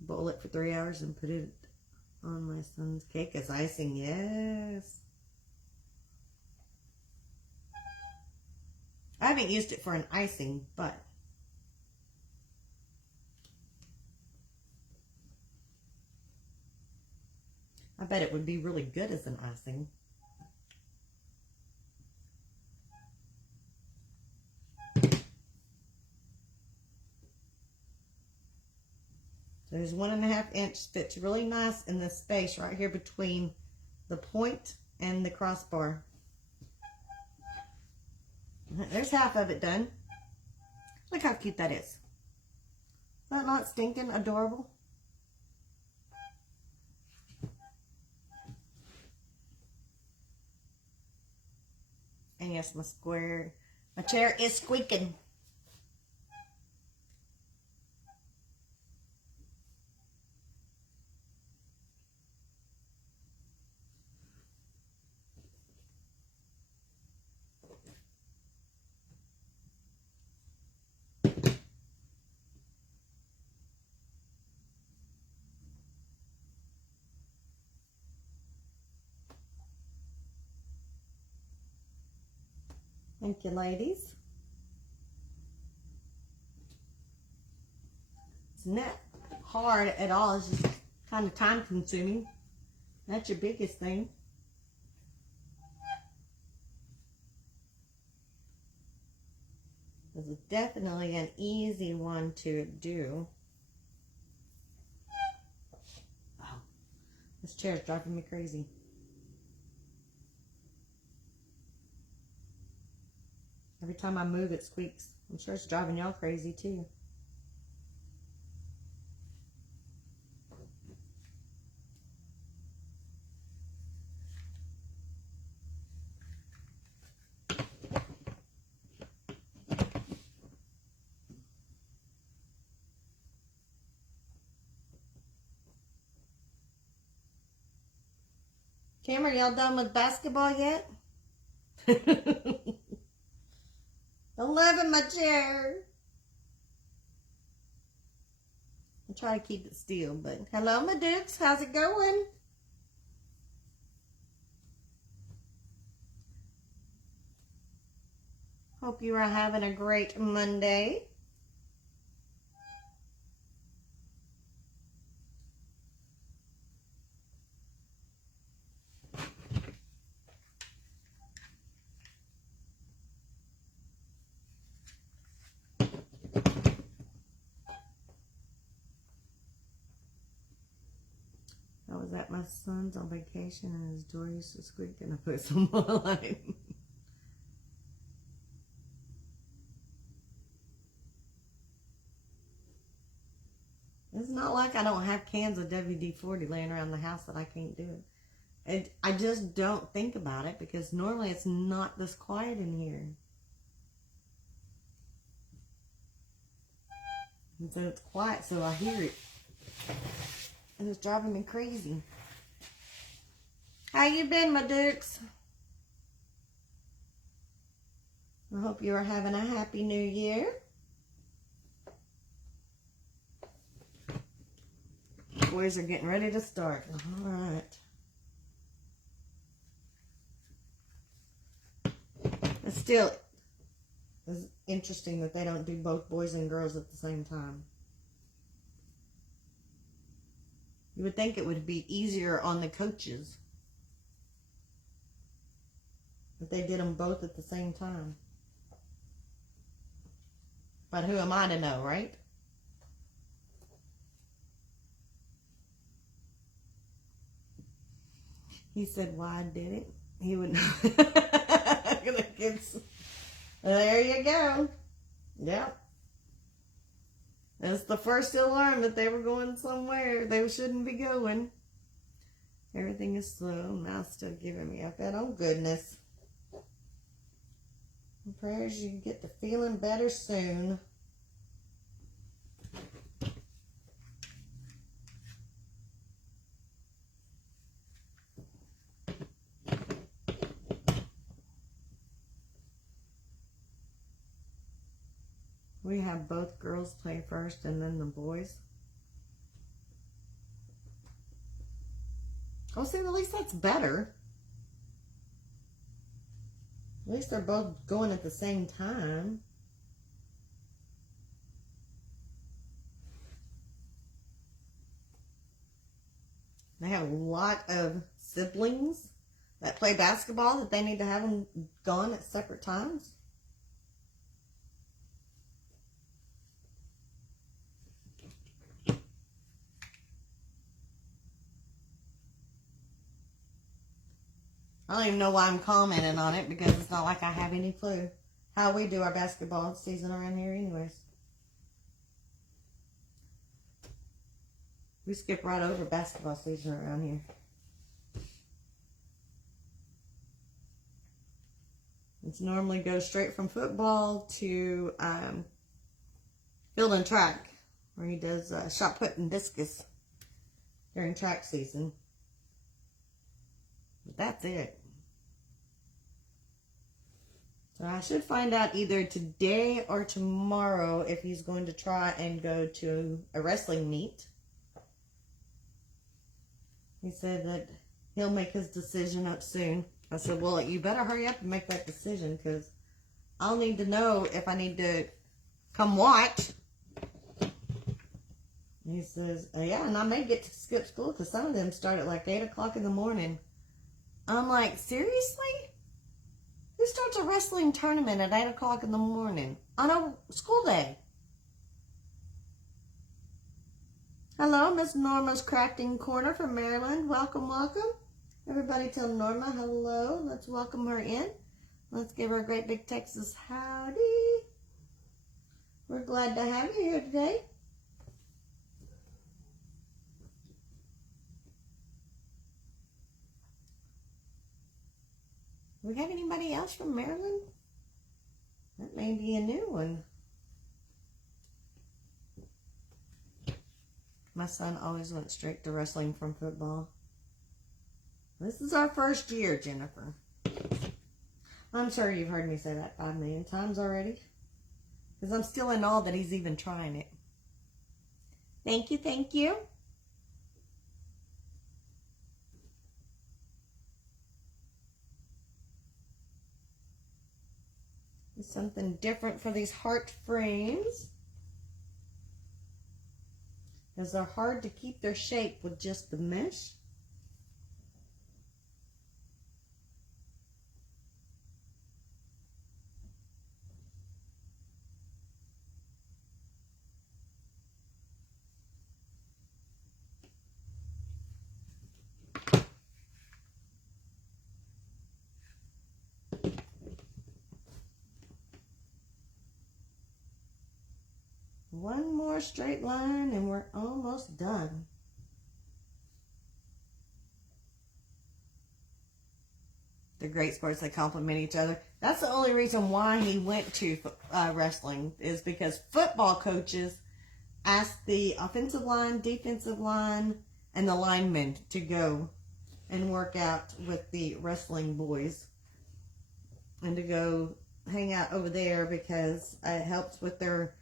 Boil it for 3 hours and put it on my son's cake as icing. Yes. I haven't used it for an icing, but I bet it would be really good as an icing. There's 1.5 inch, fits really nice in this space right here between the point and the crossbar. There's half of it done. Look how cute that is. Is that not stinking adorable? And yes, my chair is squeaking. Thank you, ladies. It's not hard at all. It's just kind of time consuming. That's your biggest thing. This is definitely an easy one to do. Oh, this chair is driving me crazy. Every time I move, it squeaks. I'm sure it's driving y'all crazy too. Cameron, y'all done with basketball yet? I'm loving my chair. I try to keep it still, but hello, my dukes. How's it going? Hope you are having a great Monday. I was at my son's on vacation and his door used to squeak and I put some more light. It's not like I don't have cans of WD-40 laying around the house that I can't do it. I just don't think about it because normally it's not this quiet in here. And so it's quiet, so I hear it. And it's driving me crazy. How you been, my dukes? I hope you are having a happy new year. Boys are getting ready to start. All right. It's still it's interesting that they don't do both boys and girls at the same time. You would think it would be easier on the coaches if they did them both at the same time. But who am I to know, right? He said, why did it? He would know. There you go. Yep. That's the first alarm that they were going somewhere they shouldn't be going. Everything is slow. Mouth's still giving me a fit. Oh, goodness. Prayers you get to feeling better soon. We have both girls play first and then the boys. Oh, see, at least that's better. At least they're both going at the same time. They have a lot of siblings that play basketball that they need to have them gone at separate times. I don't even know why I'm commenting on it because it's not like I have any clue how we do our basketball season around here anyways. We skip right over basketball season around here. It's normally goes straight from football to field and track, where he does shot put and discus during track season. But that's it. So I should find out either today or tomorrow if he's going to try and go to a wrestling meet. He said that he'll make his decision up soon. I said, well, you better hurry up and make that decision because I'll need to know if I need to come watch. And he says, yeah, and I may get to skip school because some of them start at like 8 o'clock in the morning. I'm like, seriously? Who starts a wrestling tournament at 8 o'clock in the morning on a school day? Hello, Miss Norma's Crafting Corner from Maryland. Welcome, welcome. Everybody tell Norma hello. Let's welcome her in. Let's give her a great big Texas howdy. We're glad to have you here today. We have anybody else from Maryland? That may be a new one. My son always went straight to wrestling from football. This is our first year, Jennifer. I'm sure you've heard me say that 5 million times already. Because I'm still in awe that he's even trying it. Thank you, thank you. Something different for these heart frames, because they're hard to keep their shape with just the mesh. One more straight line and we're almost done. They're great sports. They complement each other. That's the only reason why he went to wrestling, is because football coaches asked the offensive line, defensive line, and the linemen to go and work out with the wrestling boys and to go hang out over there because it helps with their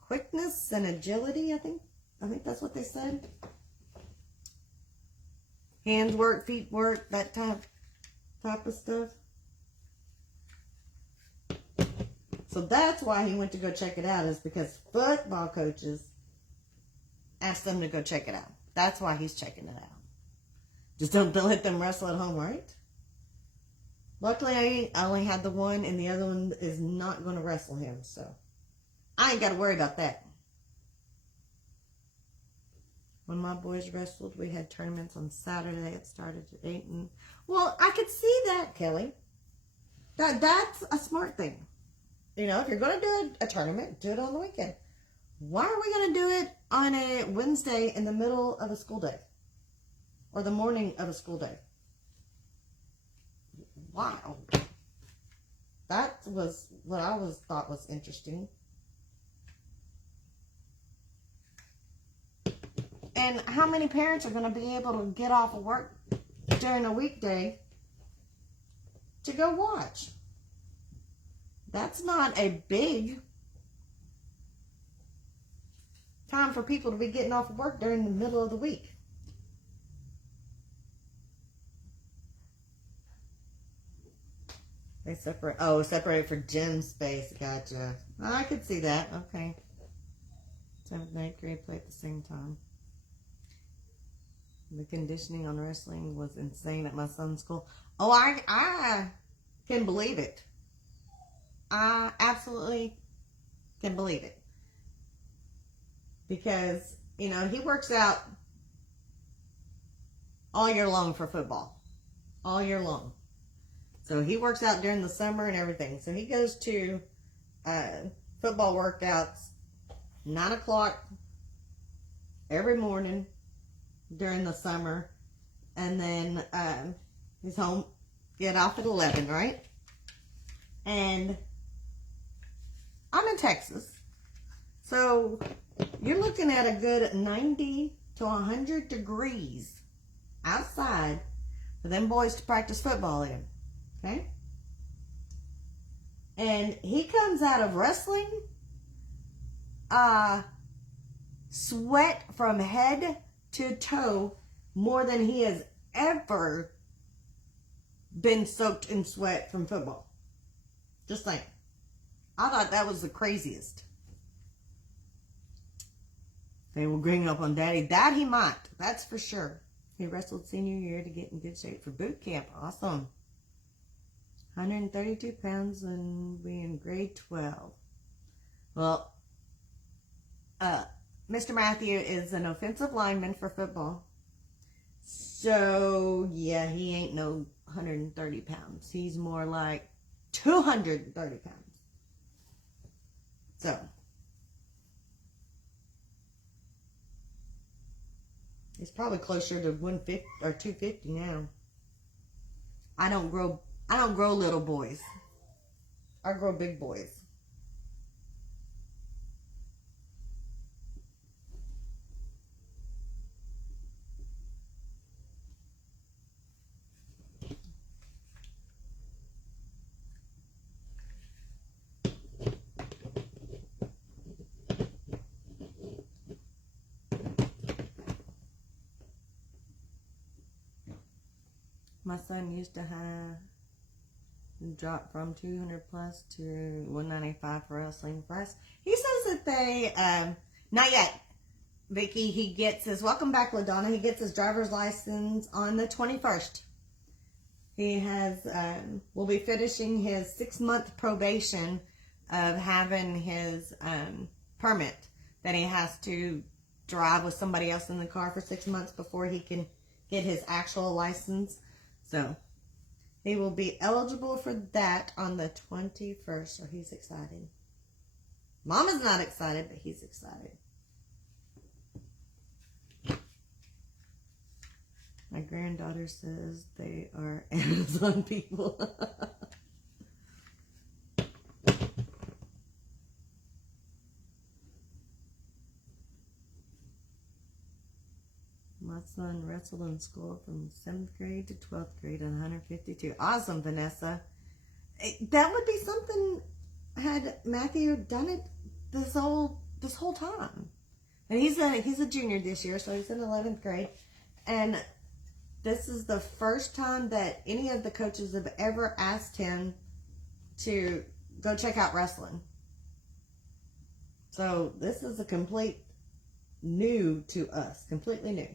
quickness and agility. I think that's what they said. Hands work, feet work, that type of stuff. So that's why he went to go check it out, is because football coaches asked them to go check it out. That's why he's checking it out. Just don't let them wrestle at home, right? Luckily, I only had the one, and the other one is not going to wrestle him, so I ain't got to worry about that. When my boys wrestled, we had tournaments on Saturday. It started at 8. Well, I could see that, Kelly. That's a smart thing. You know, if you're going to do a tournament, do it on the weekend. Why are we going to do it on a Wednesday in the middle of a school day? Or the morning of a school day? Wow. That was what I thought was interesting. And how many parents are going to be able to get off of work during a weekday to go watch? That's not a big time for people to be getting off of work during the middle of the week. They separate. Oh, separate for gym space. Gotcha. I could see that. Okay. 7th and 8th grade play at the same time. The conditioning on wrestling was insane at my son's school. Oh, I can believe it. I absolutely can believe it. Because, you know, he works out all year long for football. All year long. So he works out during the summer and everything. So he goes to football workouts 9 o'clock every morning during the summer, and then he's home, get off at 11, right? And I'm in Texas, so you're looking at a good 90 to 100 degrees outside for them boys to practice football in, okay? And he comes out of wrestling, sweat from head to toe more than he has ever been soaked in sweat from football. Just saying. I thought that was the craziest. They will bring up on Daddy. That he might. That's for sure. He wrestled senior year to get in good shape for boot camp. Awesome. 132 pounds and we in grade 12. Well, Mr. Matthew is an offensive lineman for football. So, yeah, he ain't no 130 pounds. He's more like 230 pounds. So, he's probably closer to 150 or 250 now. I don't grow little boys. I grow big boys. My son used to have Dropped from 200 plus to 195 for wrestling press. He says that they, not yet, Vicky, he gets his, welcome back, LaDonna. He gets his driver's license on the 21st. He has, will be finishing his 6-month probation of having his permit that he has to drive with somebody else in the car for 6 months before he can get his actual license. So he will be eligible for that on the 21st. So he's excited. Mama's not excited, but he's excited. My granddaughter says they are Amazon people. My son wrestled in school from 7th grade to 12th grade at 152. Awesome, Vanessa. That would be something had Matthew done it this whole time. And he's a junior this year, so he's in 11th grade. And this is the first time that any of the coaches have ever asked him to go check out wrestling. So this is a complete new to us, completely new.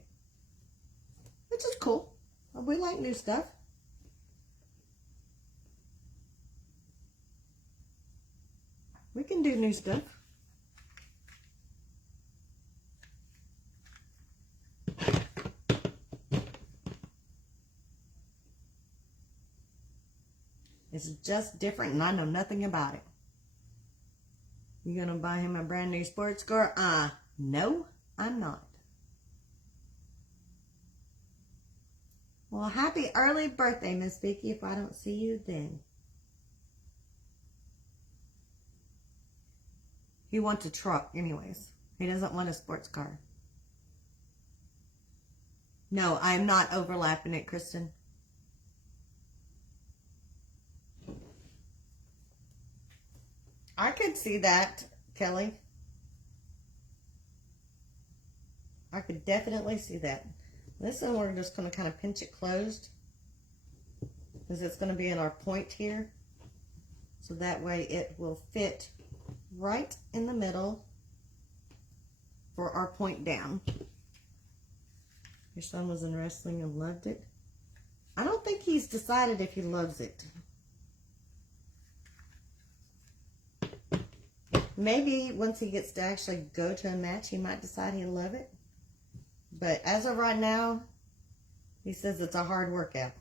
Which is cool. We like new stuff. We can do new stuff. It's just different and I know nothing about it. You gonna buy him a brand new sports car? No, I'm not. Well, happy early birthday, Miss Vicky, if I don't see you then. He wants a truck anyways. He doesn't want a sports car. No, I'm not overlapping it, Kristen. I could see that, Kelly. I could definitely see that. This one we're just going to kind of pinch it closed because it's going to be in our point here. So that way it will fit right in the middle for our point down. Your son was in wrestling and loved it. I don't think he's decided if he loves it. Maybe once he gets to actually go to a match, he might decide he'll love it. But as of right now, he says it's a hard workout.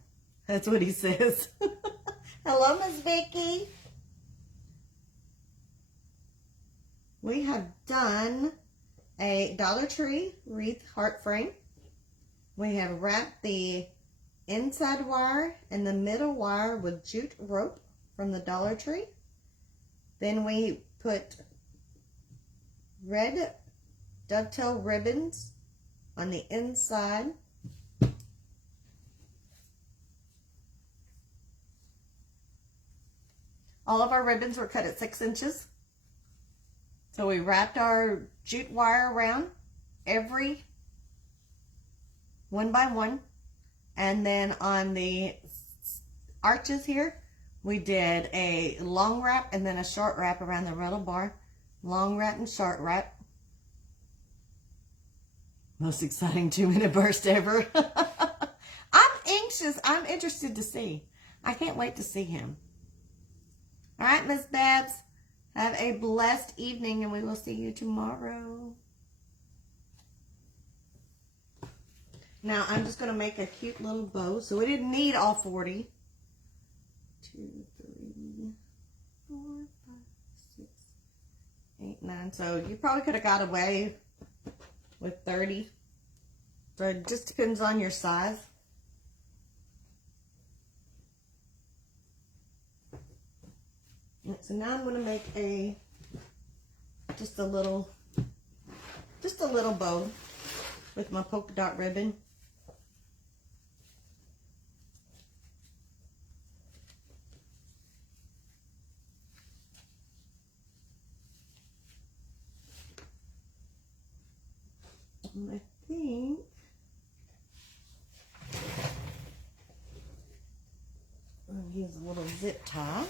That's what he says. Hello, Miss Vicky. We have done a Dollar Tree wreath heart frame. We have wrapped the inside wire and the middle wire with jute rope from the Dollar Tree. Then we put red dovetail ribbons on the inside. All of our ribbons were cut at 6 inches. So we wrapped our jute wire around every one by one. And then on the arches here, we did a long wrap and then a short wrap around the rattle bar. Long wrap and short wrap. Most exciting 2-minute burst ever. I'm anxious. I'm interested to see. I can't wait to see him. All right, Miss Babs. Have a blessed evening and we will see you tomorrow. Now, I'm just going to make a cute little bow. So we didn't need all 40. 2, 3, 4, 5, 6, 8, 9. So you probably could have got away with 30. So it just depends on your size. So now I'm going to make just a little bow with my polka dot ribbon. And I think I'll use a little zip tie.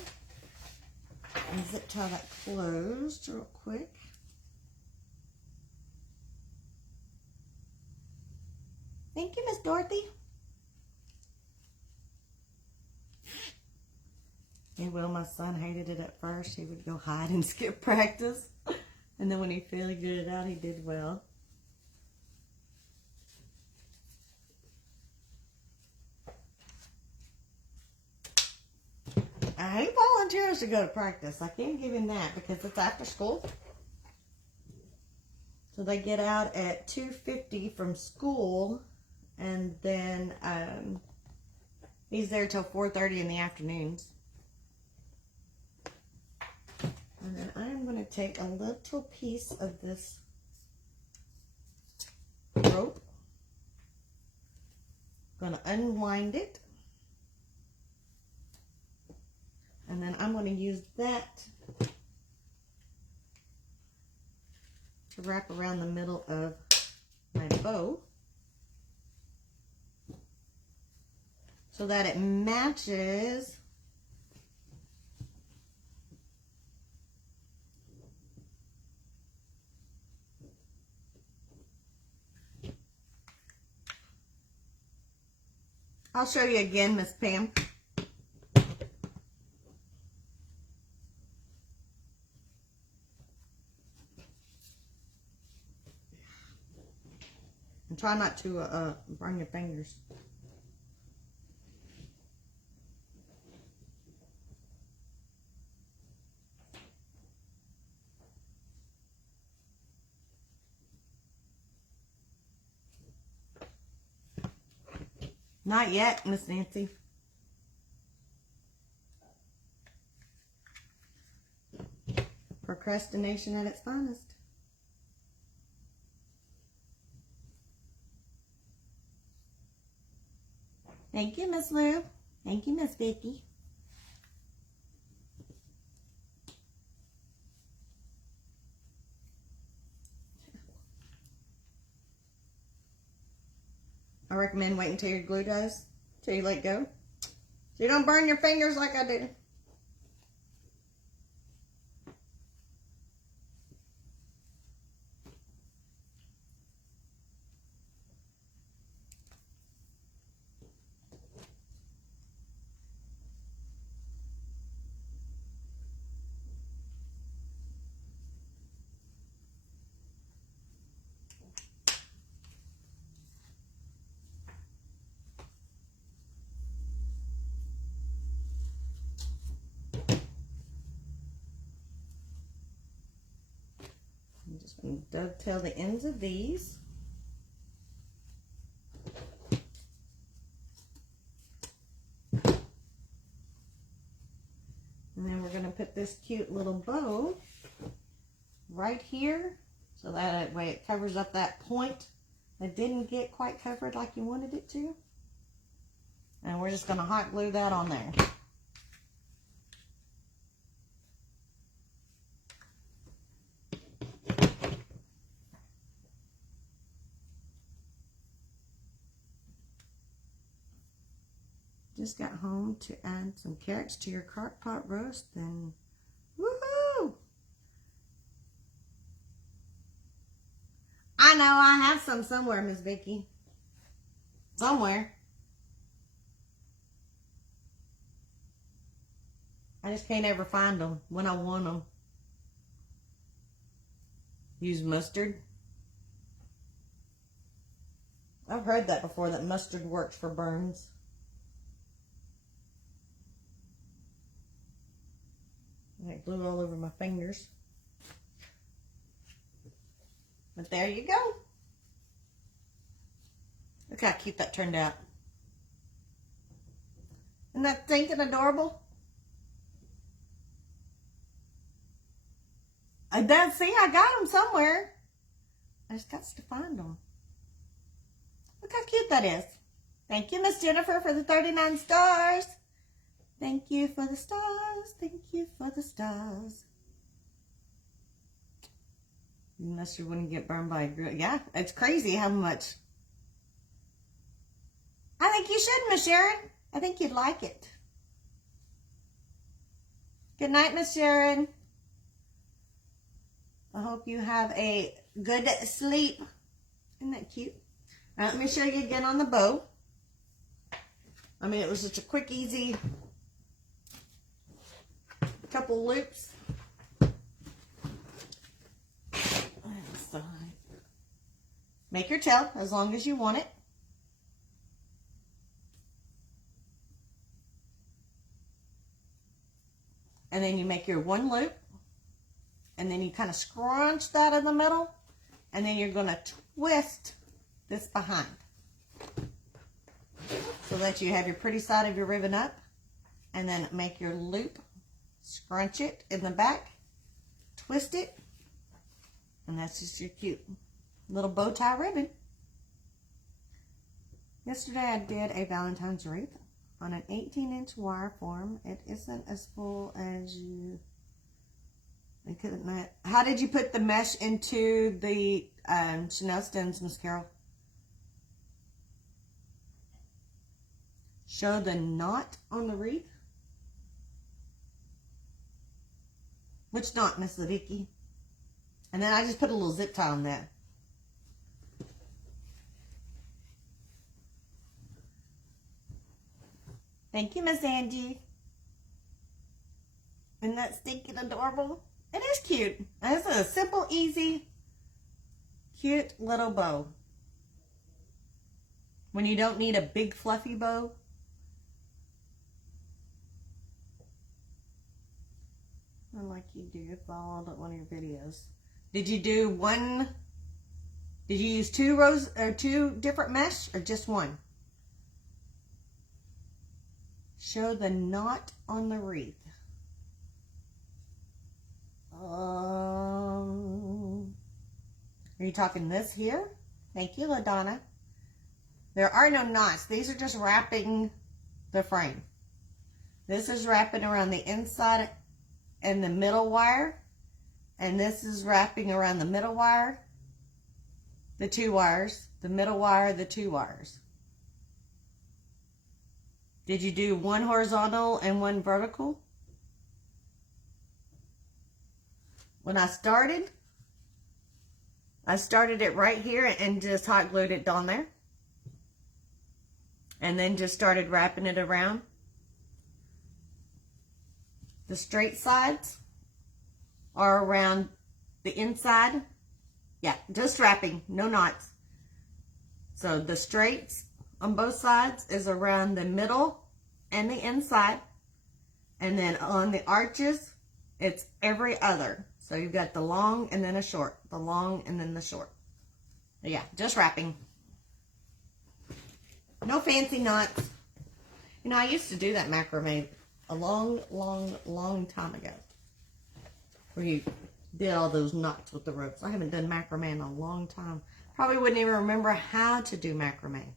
And zip tie that closed real quick. Thank you, Miss Dorothy. And well, my son hated it at first. He would go hide and skip practice. And then when he figured it out, he did well. He volunteers to go to practice. I can't give him that because it's after school. So they get out at 2:50 from school, and then he's there till 4:30 in the afternoons. And then I'm going to take a little piece of this rope. I'm going to unwind it. And then I'm going to use that to wrap around the middle of my bow so that it matches I'll show you again, Miss Pam. And try not to burn your fingers. Not yet, Miss Nancy. Procrastination at its finest. Thank you, Miss Lou. Thank you, Miss Vicky. I recommend waiting until your glue dries, till you let go, so you don't burn your fingers like I did. I'm just going to dovetail the ends of these. And then we're going to put this cute little bow right here, so that way it covers up that point that didn't get quite covered like you wanted it to. And we're just going to hot glue that on there. Just got home to add some carrots to your crock pot roast, and woohoo! I know I have some somewhere, Miss Vicky. Somewhere. I just can't ever find them when I want them. Use mustard. I've heard that before, that mustard works for burns. I got glue all over my fingers. But there you go. Look how cute that turned out. Isn't that stinking adorable? I don't see, I got them somewhere. I just got to find them. Look how cute that is. Thank you, Miss Jennifer, for the 39 stars. Thank you for the stars. Thank you for the stars. Unless you wouldn't get burned by a grill. Yeah, it's crazy how much. I think you should, Miss Sharon. I think you'd like it. Good night, Miss Sharon. I hope you have a good sleep. Isn't that cute? Now, let me show you again on the bow. I mean, it was such a quick, easy couple loops. Make your tail as long as you want it. And then you make your one loop. And then you kind of scrunch that in the middle. And then you're going to twist this behind. So that you have your pretty side of your ribbon up. And then make your loop. Scrunch it in the back. Twist it. And that's just your cute little bow tie ribbon. Yesterday I did a Valentine's wreath on an 18-inch wire form. It isn't as full as you... How did you put the mesh into the Chanel stems, Miss Carol? Show the knot on the wreath. Which knot, Miss Vicky? And then I just put a little zip tie on that. Thank you, Miss Angie. Isn't that stinking adorable? It is cute. It's a simple, easy, cute little bow. When you don't need a big fluffy bow. Like you do followed one of your videos. Did you do one? Did you use two rows or two different mesh or just one? Show the knot on the wreath. Are you talking this here? Thank you, LaDonna. There are no knots. These are just wrapping the frame. This is wrapping around the inside and the middle wire. And this is wrapping around the middle wire, the two wires, the middle wire, the two wires. Did you do one horizontal and one vertical? When I started it right here and just hot glued it down there. And then just started wrapping it around. The straight sides are around the inside. Yeah, just wrapping, no knots. So the straights on both sides is around the middle and the inside. And then on the arches, it's every other. So you've got the long and then a short, the long and then the short. But yeah, just wrapping. No fancy knots. You know, I used to do that macrame a long time ago. Where you did all those knots with the ropes. I haven't done macrame in a long time. Probably wouldn't even remember how to do macrame.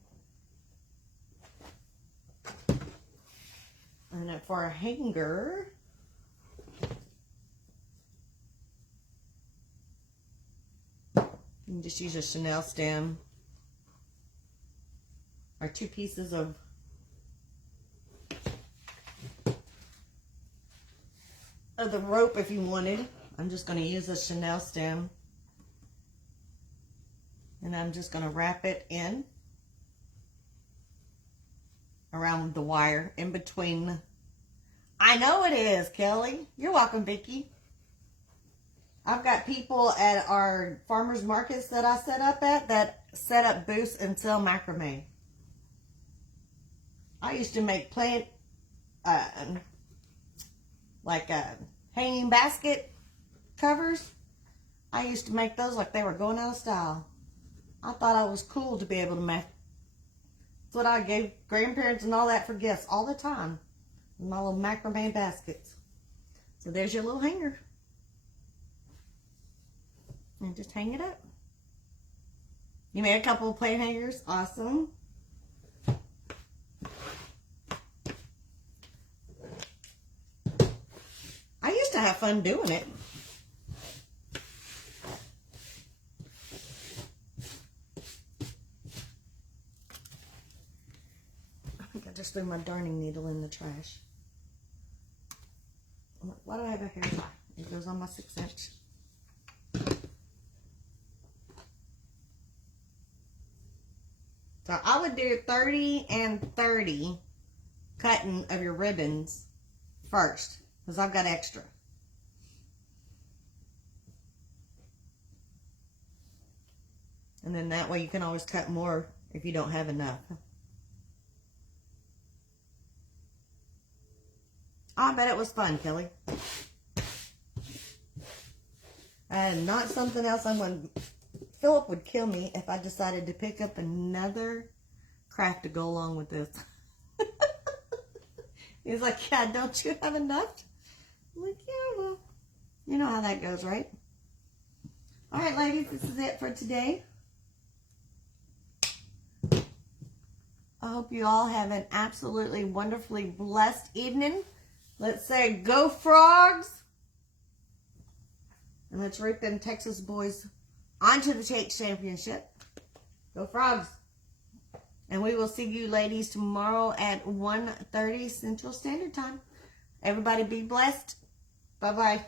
And for a hanger, you can just use a Chanel stem or two pieces of the rope if you wanted. I'm just going to use a Chanel stem and I'm just going to wrap it in around the wire in between. I know it is, Kelly. You're welcome, Vicki. I've got people at our farmers markets that I set up at that set up booths and sell macrame. I used to make hanging basket covers. I used to make those like they were going out of style. I thought I was cool to be able to make. That's what I gave grandparents and all that for gifts all the time. My little macrame baskets. So there's your little hanger. And just hang it up. You made a couple of plate hangers. Awesome. I used to have fun doing it. I think I just threw my darning needle in the trash. why do I have a hair tie? It goes on my 6-inch. So I would do 30 and 30 cutting of your ribbons first, because I've got extra. And then that way you can always cut more if you don't have enough. I bet it was fun, Kelly. And not something else I'm going to... Philip would kill me if I decided to pick up another craft to go along with this. He's like, yeah, don't you have enough? I'm like, yeah, well, you know how that goes, right? All right, ladies, this is it for today. I hope you all have an absolutely wonderfully blessed evening. Let's say go frogs. And let's root them Texas boys onto the state championship. Go frogs. And we will see you ladies tomorrow at 1:30 Central Standard Time. Everybody be blessed. Bye-bye.